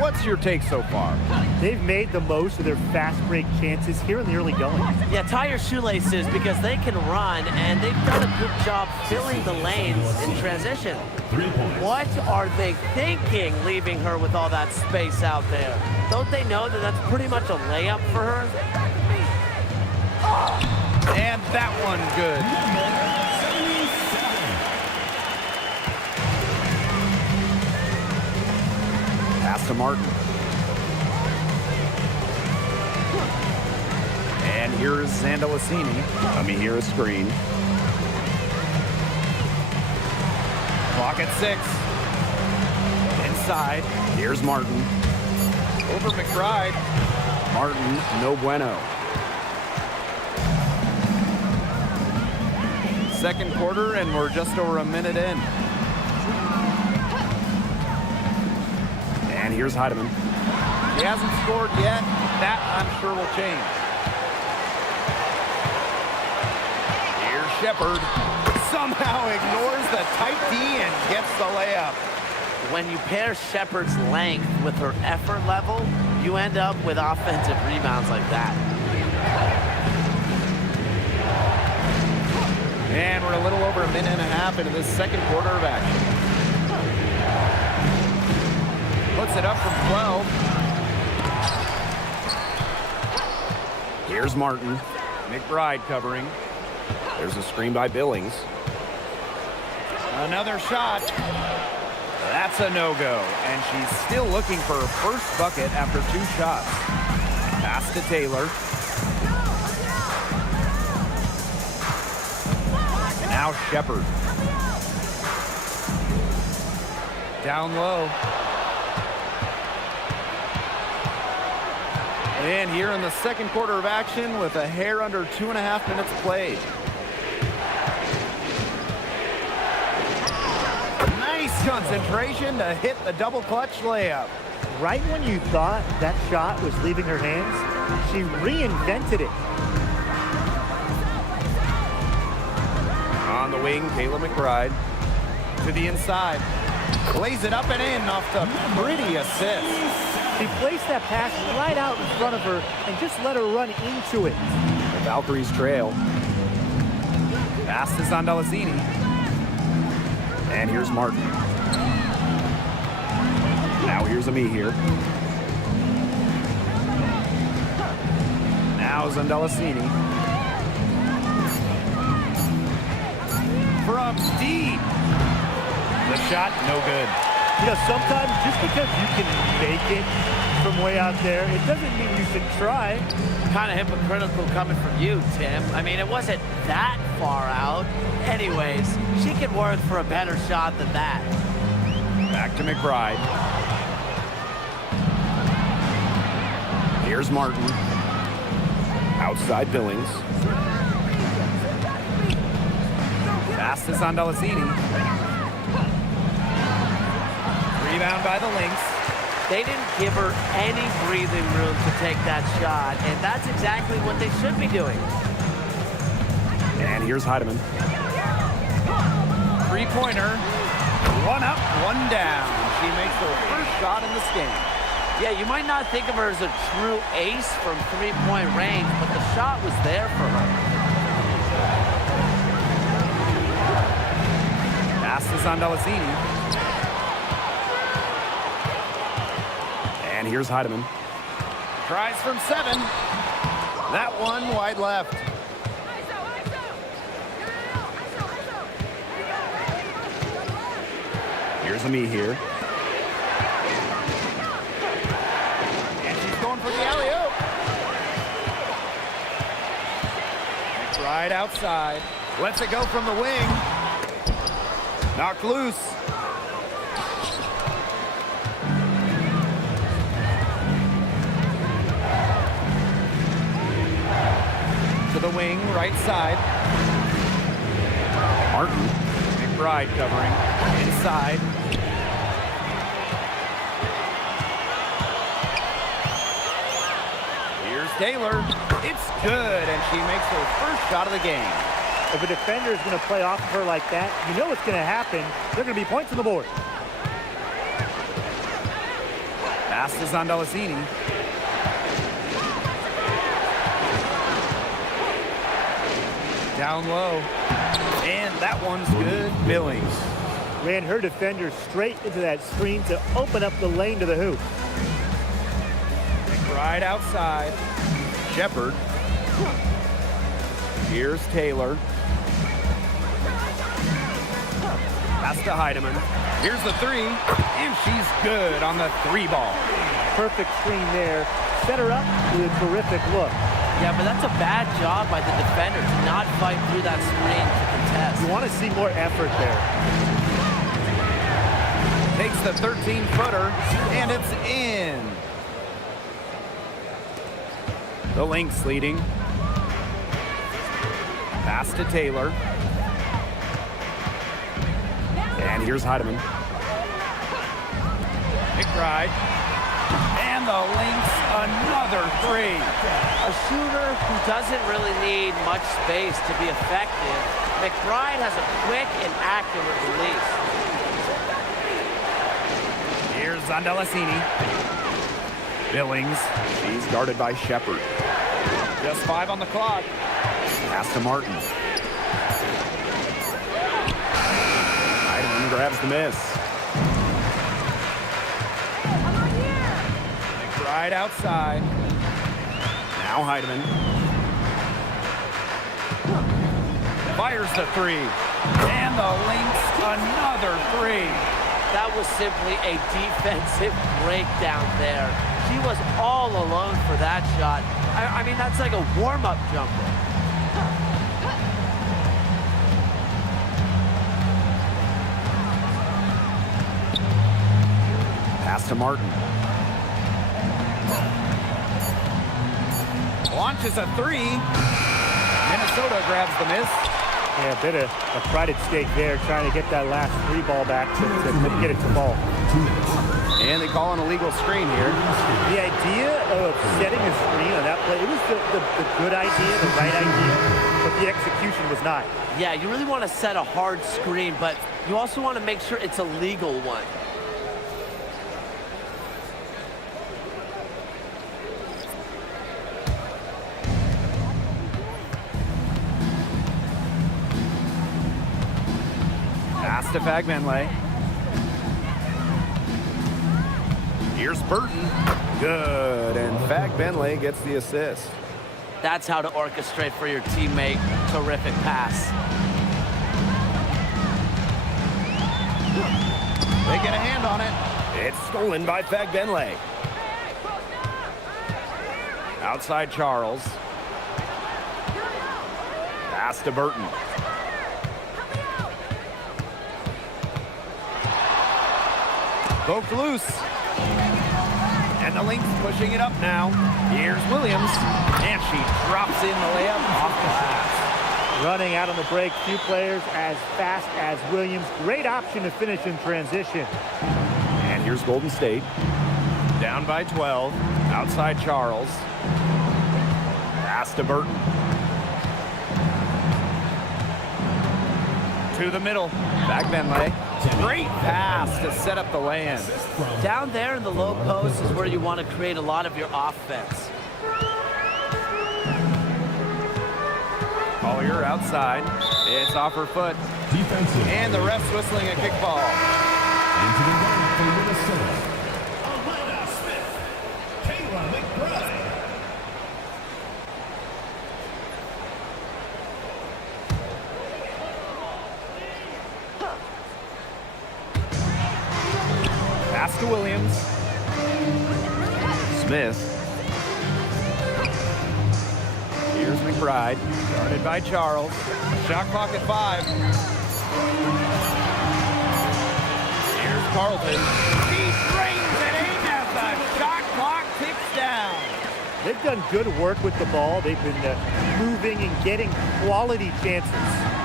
what's your take so far? They've made the most of their fast break chances here in the early going. Yeah, tie your shoelaces because they can run, and they've done a good job filling the lanes in transition. 3 points. What are they thinking, leaving her with all that space out there? Don't they know that that's pretty much a layup for her? And that one good. Pass to Martin. And here's Zandalicini. Here a screen. Clock at 6. Inside. Here's Martin. Over McBride. Martin, no bueno. Second quarter, and we're just over a minute in. And here's Heidemann. He hasn't scored yet. That, I'm sure, will change. Here's Shepard. Somehow ignores the tight D and gets the layup. When you pair Shepard's length with her effort level, you end up with offensive rebounds like that. And we're a little over a minute and a half into this second quarter of action. Puts it up from 12. Here's Martin. McBride covering. There's a screen by Billings. Another shot. That's a no-go. And she's still looking for her first bucket after 2 shots. Pass to Taylor. And now Shepard. Down low. And here in the second quarter of action with a hair under 2.5 minutes played. Nice concentration to hit the double clutch layup. Right when you thought that shot was leaving her hands, she reinvented it. On the wing, Kayla McBride to the inside. Lays it up and in off the pretty assist. She placed that pass right out in front of her and just let her run into it. The Valkyries trail. Pass to Zandalicini. And here's Martin. Now here's Ami here. Now Zandalicini. From deep. The shot, no good. You know, sometimes just because you can make it from way out there, it doesn't mean you should try. Kind of hypocritical coming from you, Tim. I mean, it wasn't that far out. Anyways, she could work for a better shot than that. Back to McBride. Here's Martin. Outside Billings. Pass to Zandalicini. Rebound by the Lynx. They didn't give her any breathing room to take that shot, and that's exactly what they should be doing. And here's Heidemann. Three-pointer. One up, one down. She makes her first shot in this game. Yeah, you might not think of her as a true ace from three-point range, but the shot was there for her. Pass to Zandalicini. And here's Heidemann. Tries from 7. That one wide left. Here's Ami here. And she's going for the alley-oop. Right outside. Lets it go from the wing. Knocked loose. To the wing, right side. Martin. McBride covering. Inside. Here's Taylor. It's good, and she makes her first shot of the game. If a defender is going to play off of her like that, you know what's going to happen. There are going to be points on the board. Pass to Zondalicini. Down low. And that one's good. Billings. Ran her defender straight into that screen to open up the lane to the hoop. Right outside. Shepard. Here's Taylor. Pass to Heidemann. Here's the three. And she's good on the three ball. Perfect screen there. Set her up with a terrific look. Yeah, but that's a bad job by the defender to not fight through that screen to contest. You want to see more effort there. Takes the 13-footer, and it's in. The Lynx leading. Pass to Taylor. And here's Heidemann. McBride. And the Lynx, another three. A shooter who doesn't really need much space to be effective, McBride has a quick and accurate release. Here's Zondalicini. Billings. She's guarded by Shepard. Just 5 on the clock. Pass to Martin. Heidemann grabs the miss. McBride outside. Now Heidemann. Fires the three. And the Lynx, another three. That was simply a defensive breakdown there. She was all alone for that shot. I mean, that's like a warm-up jumper. Pass to Martin. Launches a three. Minnesota grabs the miss. Yeah, a bit of a pride at stake there, trying to get that last three ball back to get it to fall. And they call an illegal screen here. The idea of setting a screen on that play, it was the good idea, the right idea, but the execution was not. Yeah, you really want to set a hard screen, but you also want to make sure it's a legal one. Pass to Fagbenle. Here's Burton. Good, and Fagbenle gets the assist. That's how to orchestrate for your teammate. Terrific pass. They get a hand on it. It's stolen by Fagbenle. Outside Charles. Pass to Burton. Poked loose. And the Lynx pushing it up now. Here's Williams. And she drops in the layup off glass. Running out on the break, few players as fast as Williams. Great option to finish in transition. And here's Golden State. Down by 12. Outside Charles. Pass to Burton. To the middle. Fagbenle. Great pass to set up the land. Down there in the low post is where you want to create a lot of your offense. Collier outside. It's off her foot. Defensive. And the ref's whistling a kickball. Into the line for Minnesota. Alana Smith. Kayla McBride. Pass to Williams. Smith. Here's McBride. Guarded by Charles. Shot clock at 5. Here's Carlton. He drains it in as the shot clock ticks down. They've done good work with the ball. They've been moving and getting quality chances.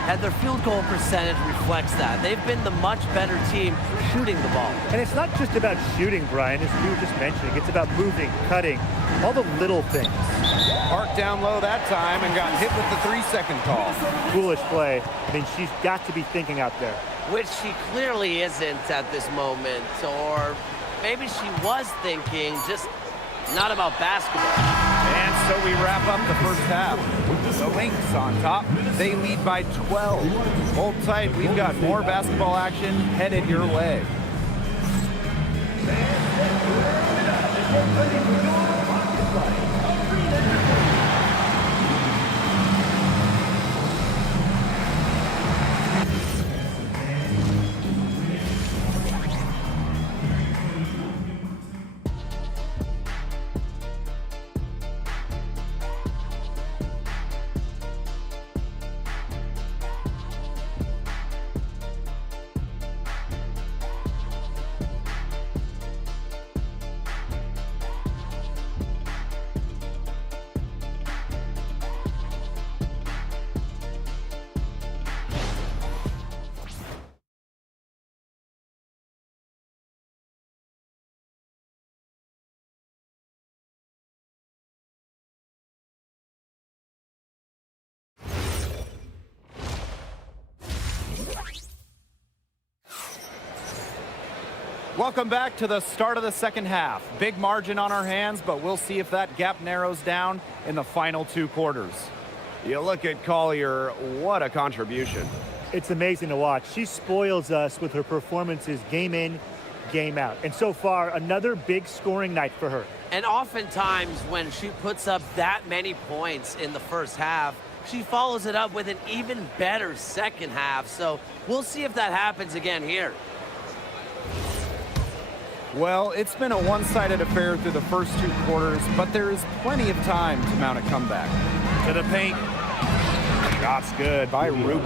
and their field goal percentage reflects that. They've been the much better team shooting the ball. And it's not just about shooting, Brian, as you were just mentioning. It's about moving, cutting, all the little things. Parked down low that time and got hit with the 3-second call. Foolish play. I mean, she's got to be thinking out there. Which she clearly isn't at this moment, or maybe she was thinking, just not about basketball. And so we wrap up the first half. The Lynx on top. They lead by 12. Hold tight. We've got more basketball action headed your way. Welcome back to the start of the second half. Big margin on our hands, but we'll see if that gap narrows down in the final 2 quarters. You look at Collier, what a contribution. It's amazing to watch. She spoils us with her performances game in, game out. And so far, another big scoring night for her. And oftentimes when she puts up that many points in the first half, she follows it up with an even better second half. So we'll see if that happens again here. Well, it's been a one-sided affair through the first 2 quarters, but there is plenty of time to mount a comeback. To the paint. Shot's good by Rupert.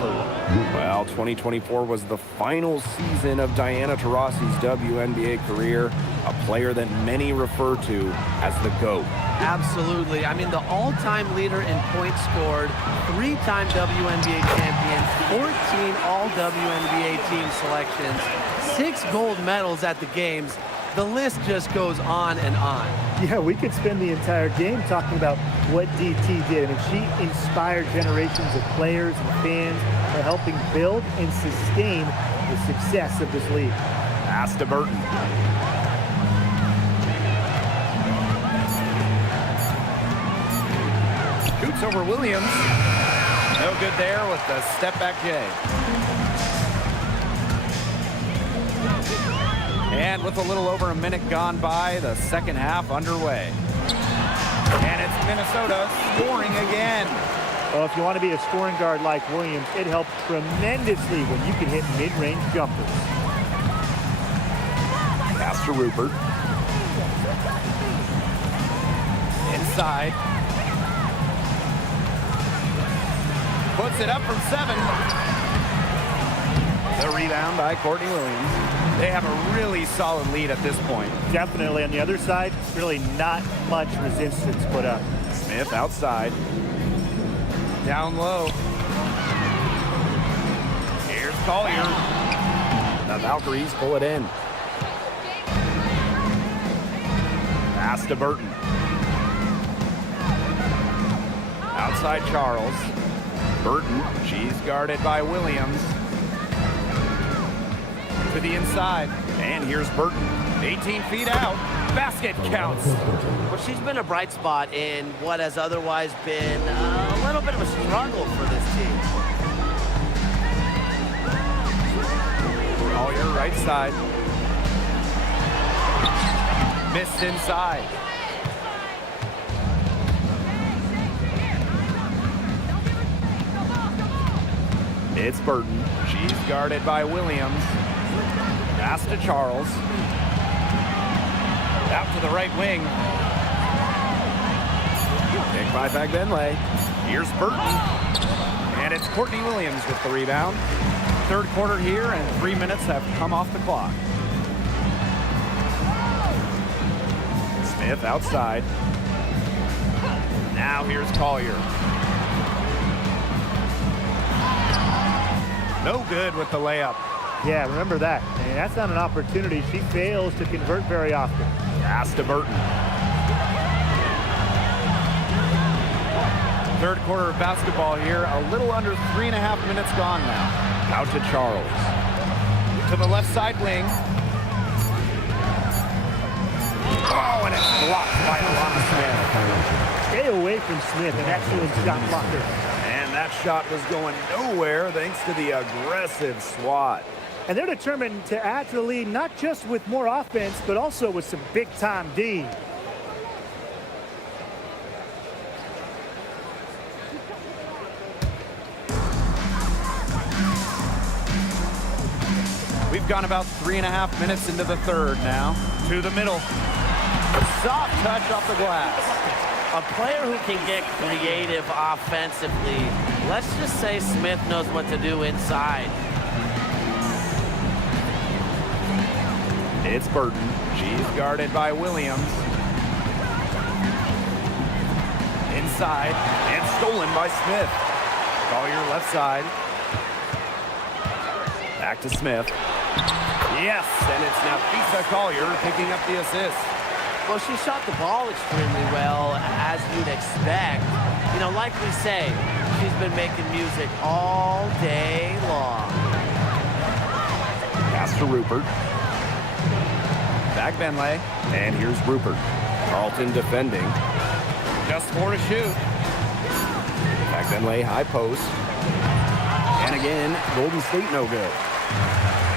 Well, 2024 was the final season of Diana Taurasi's WNBA career, a player that many refer to as the GOAT. Absolutely. I mean, the all-time leader in points scored, 3-time WNBA champion, 14 all-WNBA team selections, 6 gold medals at the games. The list just goes on and on. Yeah, we could spend the entire game talking about what DT did. I mean, she inspired generations of players and fans by helping build and sustain the success of this league. Pass to Burton. Shoots over Williams. No good there with the step-back J. And with a little over a minute gone by, the second half underway. And it's Minnesota scoring again. Well, if you want to be a scoring guard like Williams, it helps tremendously when you can hit mid-range jumpers. Pass to Rupert. Inside. Puts it up from 7. The rebound by Courtney Williams. They have a really solid lead at this point. Definitely. On the other side, really not much resistance put up. Smith outside. Down low. Here's Collier. The Valkyries pull it in. Pass to Burton. Outside Charles. Burton, she's guarded by Williams. To the inside, and here's Burton, 18 feet out, basket counts. Well, she's been a bright spot in what has otherwise been a little bit of a struggle for this team. Collier, right side. Missed inside. It's Burton. She's guarded by Williams. Pass to Charles. Out to the right wing. Pick by Bagbenley. Here's Burton. And it's Courtney Williams with the rebound. Third quarter here, and 3 minutes have come off the clock. Smith outside. Now here's Collier. No good with the layup. Yeah, remember that. And that's not an opportunity she fails to convert very often. Pass to Burton. Third quarter of basketball here. A little under 3.5 minutes gone now. Out to Charles. To the left side wing. Oh, and it's blocked by Alana Smith. Stay away from Smith, an excellent shot blocker. And that shot was going nowhere thanks to the aggressive swat. And they're determined to add to the lead, not just with more offense, but also with some big-time D. We've gone about 3.5 minutes into the third now. To the middle. Soft touch off the glass. A player who can get creative offensively. Let's just say Smith knows what to do inside. It's Burton. She's guarded by Williams. Inside and stolen by Smith. Collier left side. Back to Smith. Yes, and it's Nafisa Collier picking up the assist. Well, she shot the ball extremely well, as you'd expect. You know, like we say, she's been making music all day long. Pass to Rupert. Back Benley, and here's Rupert. Carlton defending. Just 4 to shoot. Back Benley, high post. And again, Golden State no good.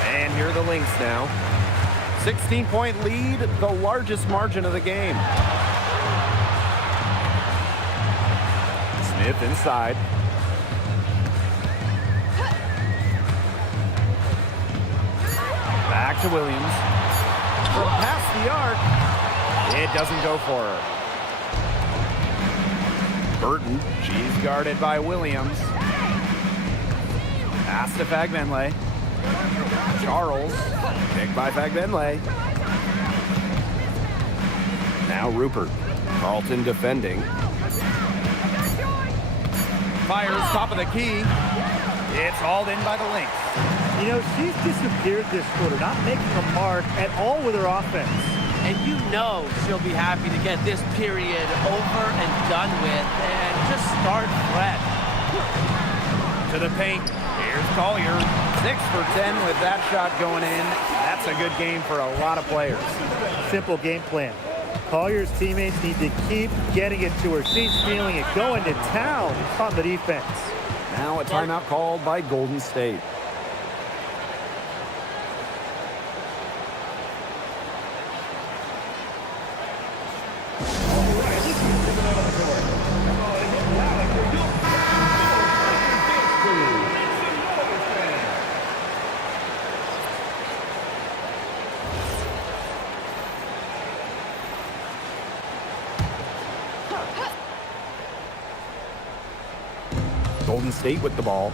And here are the Lynx now. 16-point lead, the largest margin of the game. Smith inside. Back to Williams. From past the arc, it doesn't go for her. Burton, she's guarded by Williams. Pass to Fagbenley. Charles, picked by Fagbenley. Now Rupert. Carlton defending. Fires top of the key. It's hauled in by the Lynx. You know, she's disappeared this quarter, not making a mark at all with her offense. And you know she'll be happy to get this period over and done with and just start fresh. To the paint. Here's Collier. 6 for 10 with that shot going in. That's a good game for a lot of players. Simple game plan. Collier's teammates need to keep getting it to her. She's feeling it, going to town on the defense. Now a timeout called by Golden State. Golden State with the ball.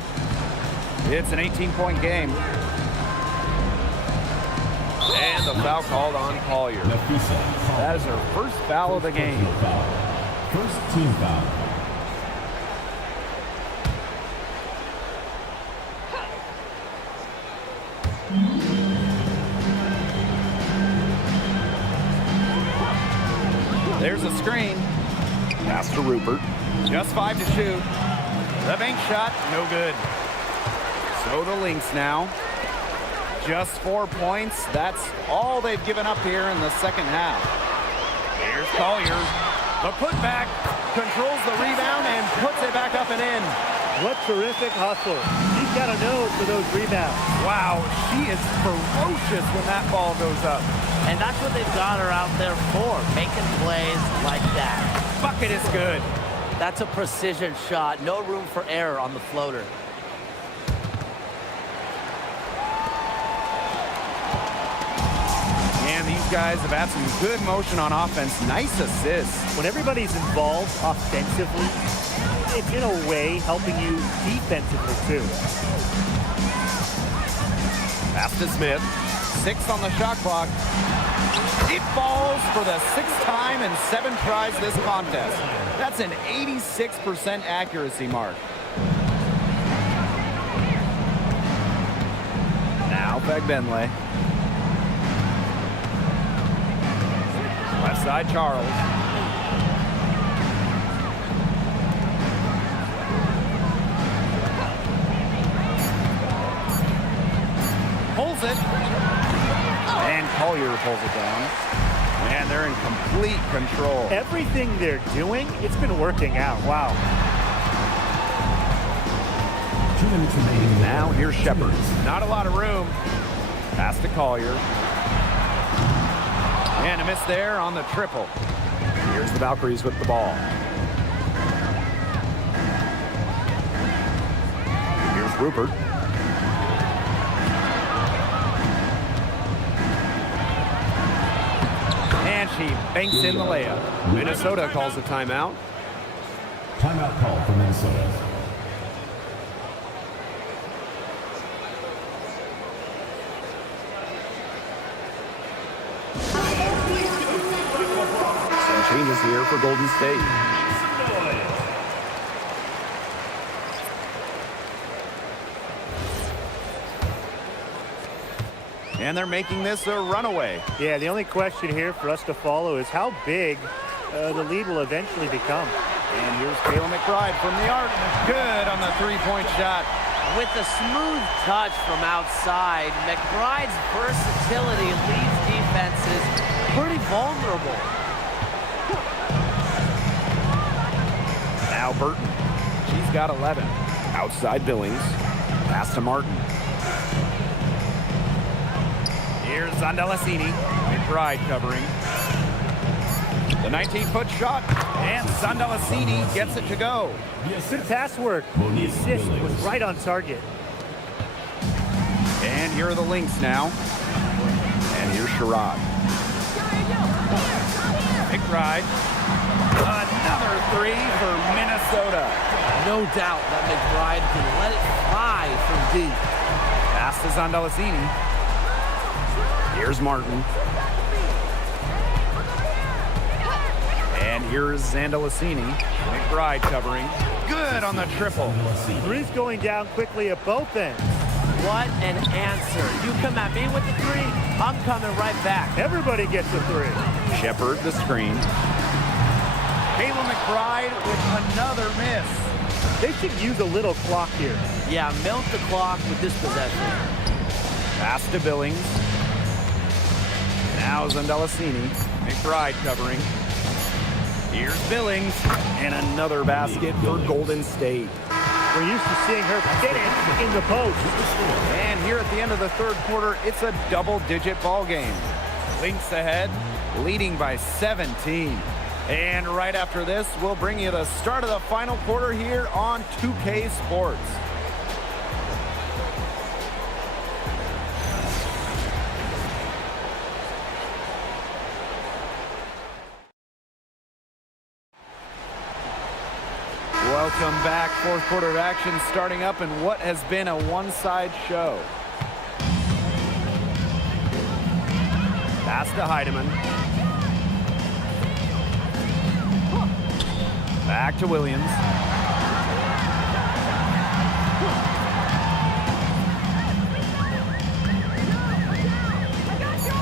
It's an 18-point game. And the foul called on Collier. That is her first foul of the game. First team foul. There's a screen. Pass to Rupert. Just 5 to shoot. The bank shot, no good. So the Lynx now. Just 4 points. That's all they've given up here in the second half. Here's Collier. The putback, controls the rebound and puts it back up and in. What terrific hustle. She's got a nose for those rebounds. Wow, she is ferocious when that ball goes up. And that's what they've got her out there for, making plays like that. Bucket is good. That's a precision shot. No room for error on the floater. And these guys have had some good motion on offense. Nice assists. When everybody's involved offensively, it's in a way helping you defensively too. Pass to Smith. 6 on the shot clock. It falls for the 6th time in 7 tries this contest. That's an 86% accuracy mark. Fegbenle. Left side, Charles. Pulls it. And Collier pulls it down. And they're in complete control. Everything they're doing, it's been working out. Wow. 2 minutes remaining. Now here's Shepard. Not a lot of room. Pass to Collier. And a miss there on the triple. Here's the Valkyries with the ball. Here's Rupert. And she banks in the layup. Minnesota calls a timeout. Timeout call for Minnesota. Some changes here for Golden State. And they're making this a runaway. Yeah, the only question here for us to follow is how big the lead will eventually become. And here's Kayla McBride from the arc. Good on the three-point shot. With a smooth touch from outside, McBride's versatility leaves defenses pretty vulnerable. Now Burton. She's got 11. Outside Billings. Pass to Martin. Here's Zandalasini. McBride covering. The 19-foot shot. And Zandalasini gets it to go. Good pass work. The assist was right on target. And here are the Lynx now. And here's Sherrod. McBride. Another three for Minnesota. No doubt that McBride can let it fly from deep. Pass to Zandalasini. Here's Martin. And here's Zandalasini. McBride covering. Good on the triple. Three's going down quickly at both ends. What an answer. You come at me with the three, I'm coming right back. Everybody gets a three. Shepard the screen. Kayla McBride with another miss. They should use a little clock here. Yeah, milk the clock with this possession. Pass to Billings. Now Zandalasini. McBride covering. Here's Billings. And another basket for Golden State. We're used to seeing her finish in the post. And here at the end of the third quarter, it's a double-digit ball game. Lynx ahead, leading by 17. And right after this, we'll bring you the start of the final quarter here on 2K Sports. Welcome back. Fourth quarter of action starting up in what has been a one-side show. Pass to Heidemann. Back to Williams.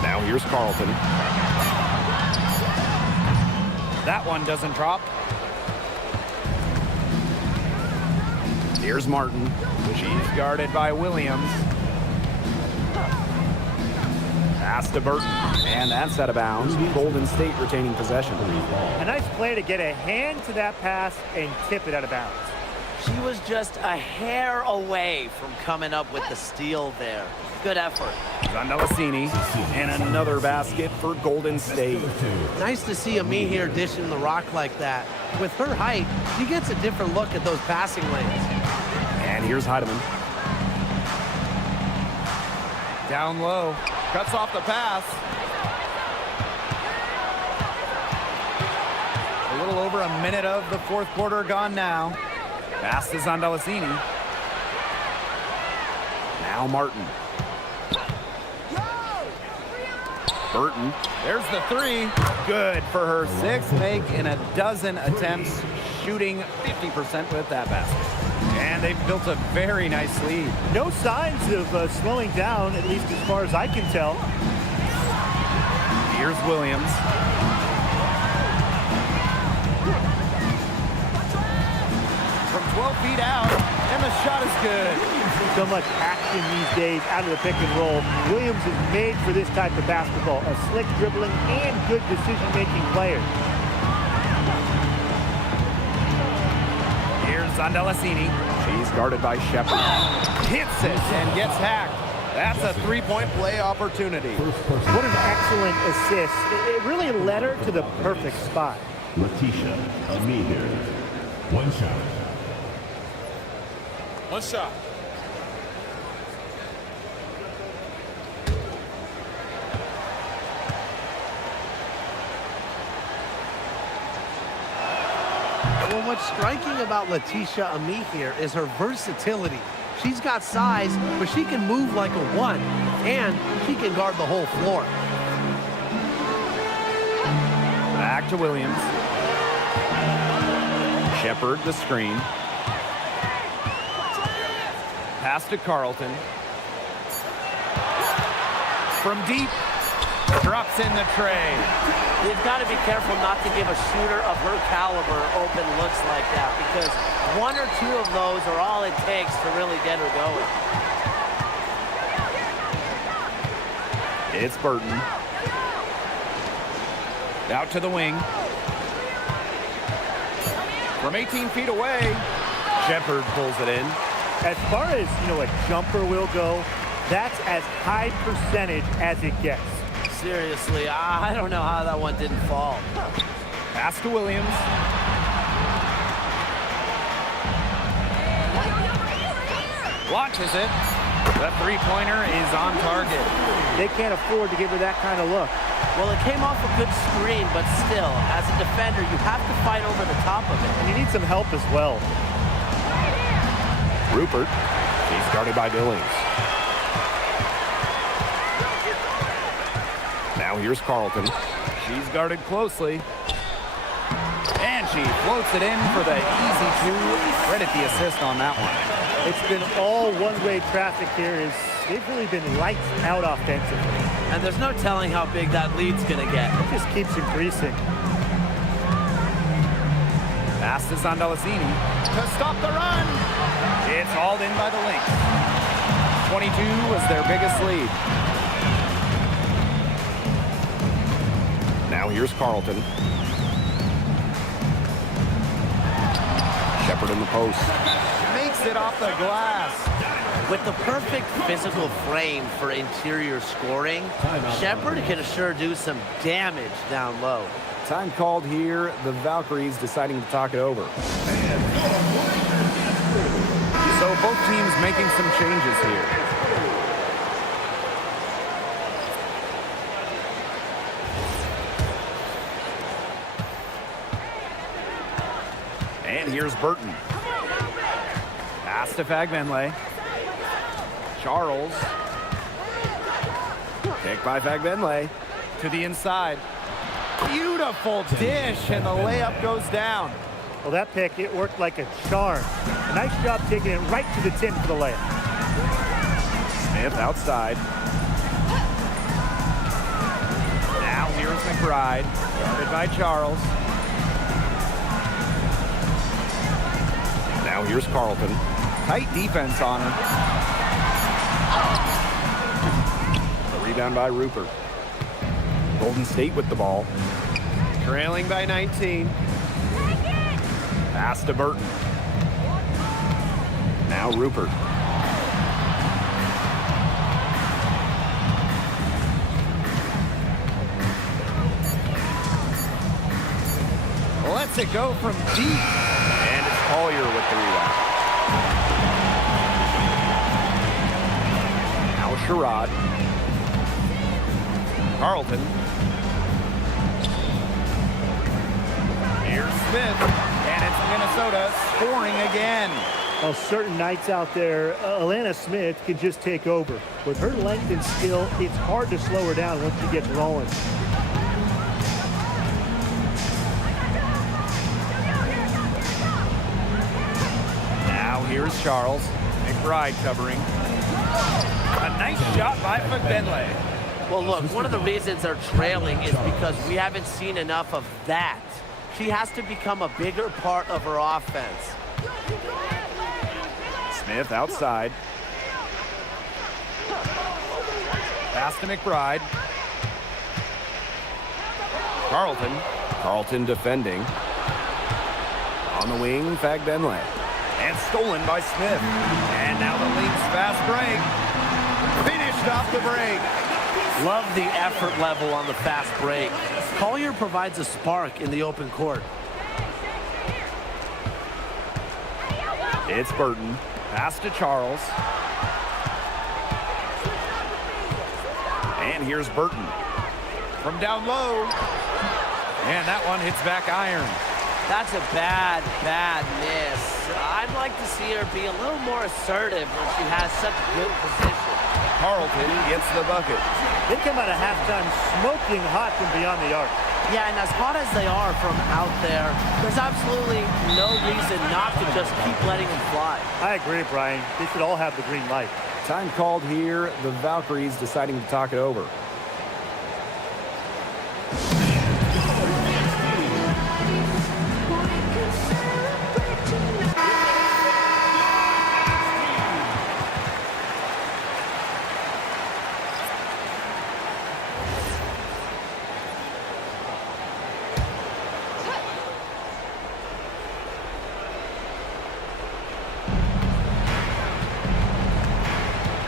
Now here's Carlton. That one doesn't drop. Here's Martin. She's guarded by Williams. Pass to Burton. And that's out of bounds. Golden State retaining possession. A nice play to get a hand to that pass and tip it out of bounds. She was just a hair away from coming up with the steal there. Good effort. Zandalasini. And another basket for Golden State. Nice to see Ami here dishing the rock like that. With her height, she gets a different look at those passing lanes. And here's Heidemann. Down low. Cuts off the pass. A little over a minute of the fourth quarter gone now. Pass to Zandalasini. Now Martin. Burton. There's the three. Good for her sixth make in a dozen attempts, shooting 50% with that basket. And And they've built a very nice lead. No signs of slowing down, at least as far as I can tell. Here's Williams. From 12 feet out, and the shot is good. So much action these days out of the pick and roll. Williams is made for this type of basketball. A slick dribbling and good decision-making player. Here's Zondalasini. She's guarded by Shepard. Hits it and gets hacked. That's a three-point play opportunity. What an excellent assist. It really led her to the perfect spot. Letitia Amir. One shot. One shot. Well, what's striking about Letitia Ami here is her versatility. She's got size, but she can move like a one, and she can guard the whole floor. Back to Williams. Shepard, the screen. Pass to Carlton. From deep, drops in the tray. You've got to be careful not to give a shooter of her caliber open looks like that, because one or two of those are all it takes to really get her going. It's Burton. Out to the wing. From 18 feet away, Shepard pulls it in. As far as, a jumper will go, that's as high percentage as it gets. Seriously, I don't know how that one didn't fall. Pass to Williams. Launches it. The three-pointer is on target. They can't afford to give her that kind of look. Well, it came off a good screen, but still, as a defender, you have to fight over the top of it. And you need some help as well. Rupert. He's guarded by Billings. Now here's Carlton. She's guarded closely. And she floats it in for the easy two. Credit the assist on that one. It's been all one-way traffic here. They've really been lights out offensively. And there's no telling how big that lead's going to get. It just keeps increasing. Pass to Zondalasini to stop the run. It's hauled in by the Lynx. 22 was their biggest lead. Now here's Carlton. Shepard in the post. Makes it off the glass. With the perfect physical frame for interior scoring, Shepard can sure do some damage down low. Time called here. The Valkyries deciding to talk it over. So both teams making some changes here. And here's Burton. Pass to Fagbenle. Charles. Kick by Fagbenle. To the inside. Beautiful dish, and the layup goes down. Well, that pick, it worked like a charm. A nice job taking it right to the tin for the layup. Smith outside. Now here's McBride. Guarded by Charles. Now here's Carlton. Tight defense on her. The rebound by Rupert. Golden State with the ball. Trailing by 19. Pass to Burton. Now Rupert. Lets it go from deep. And it's Collier with the rebound. Now Sherrod. Carlton. Here's Smith. And it's Minnesota scoring again. Well, certain nights out there, Alana Smith can just take over. With her length and skill, it's hard to slow her down once she gets rolling. Here's Charles. McBride covering. A nice shot by McBenley. Well, look, one of the reasons they're trailing is because we haven't seen enough of that. She has to become a bigger part of her offense. Smith outside. Pass to McBride. Carlton defending. On the wing, Fagbenle. And stolen by Smith. And now the Lynx fast break. Finished off the break. Love the effort level on the fast break. Collier provides a spark in the open court. It's Burton. Pass to Charles. And here's Burton. From down low. And that one hits back iron. That's a bad miss. I'd like to see her be a little more assertive when she has such good position. Carlton gets the bucket. They come out of halftime smoking hot from beyond the arc. Yeah, and as hot as they are from out there, there's absolutely no reason not to just keep letting them fly. I agree, Brian. They should all have the green light. Time called here. The Valkyries deciding to talk it over.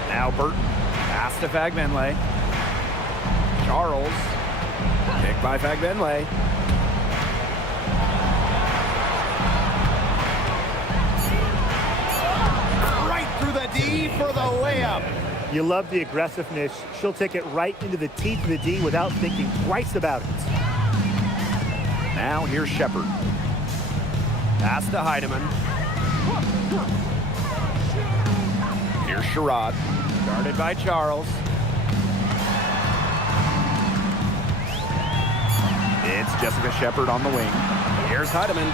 Now Burton. Pass to Fagbenle. Charles. Picked by Fagbenle. Right through the D for the layup. You love the aggressiveness. She'll take it right into the teeth of the D without thinking twice about it. Now here's Shepard. Pass to Heidemann. Here's Sherrod. Guarded by Charles. It's Jessica Shepard on the wing. Here's Heidemann.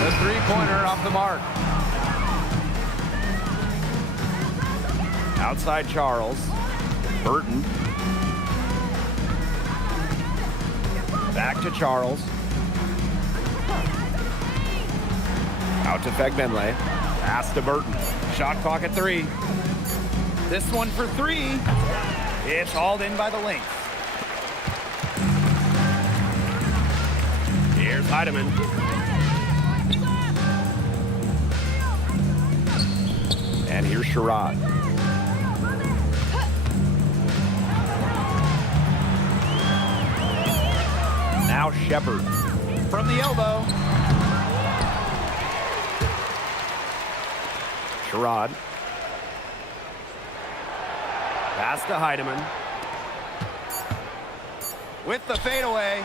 The three-pointer off the mark. Outside Charles. Burton. Back to Charles. Out to Fagbenle. Pass to Burton. Shot clock at 3. This one for 3. It's hauled in by the Lynx. Here's Heidemann. And here's Sherrod. Now Shepard. From the elbow. Sherrod. Pass to Heidemann. With the fadeaway.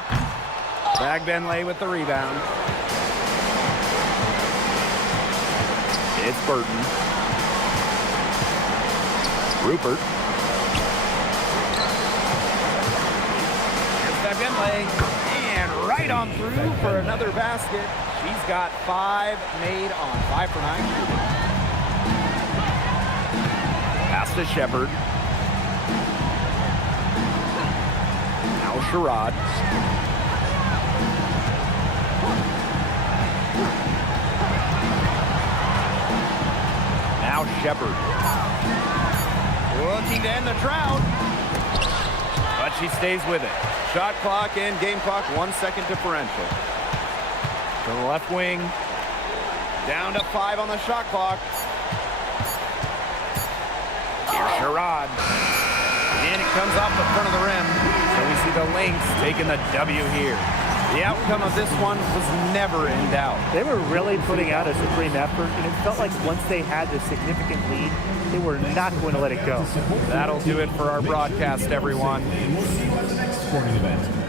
Fagbenle with the rebound. It's Burton. Rupert. Here's Fagbenle. And right on through for another basket. She's got 5 made on 5 for 9 shooting. Pass to Shepard. Now Sherrod. Now Shepard. Looking to end the drought. But she stays with it. Shot clock and game clock 1 second differential. To the left wing. Down to 5 on the shot clock. Here's Sherrod. And it comes off the front of the rim. So we see the Lynx taking the W here. The outcome of this one was never in doubt. They were really putting out a supreme effort, and it felt like once they had the significant lead, they were not going to let it go. That'll do it for our broadcast, everyone. And we'll see you at the next sporting event.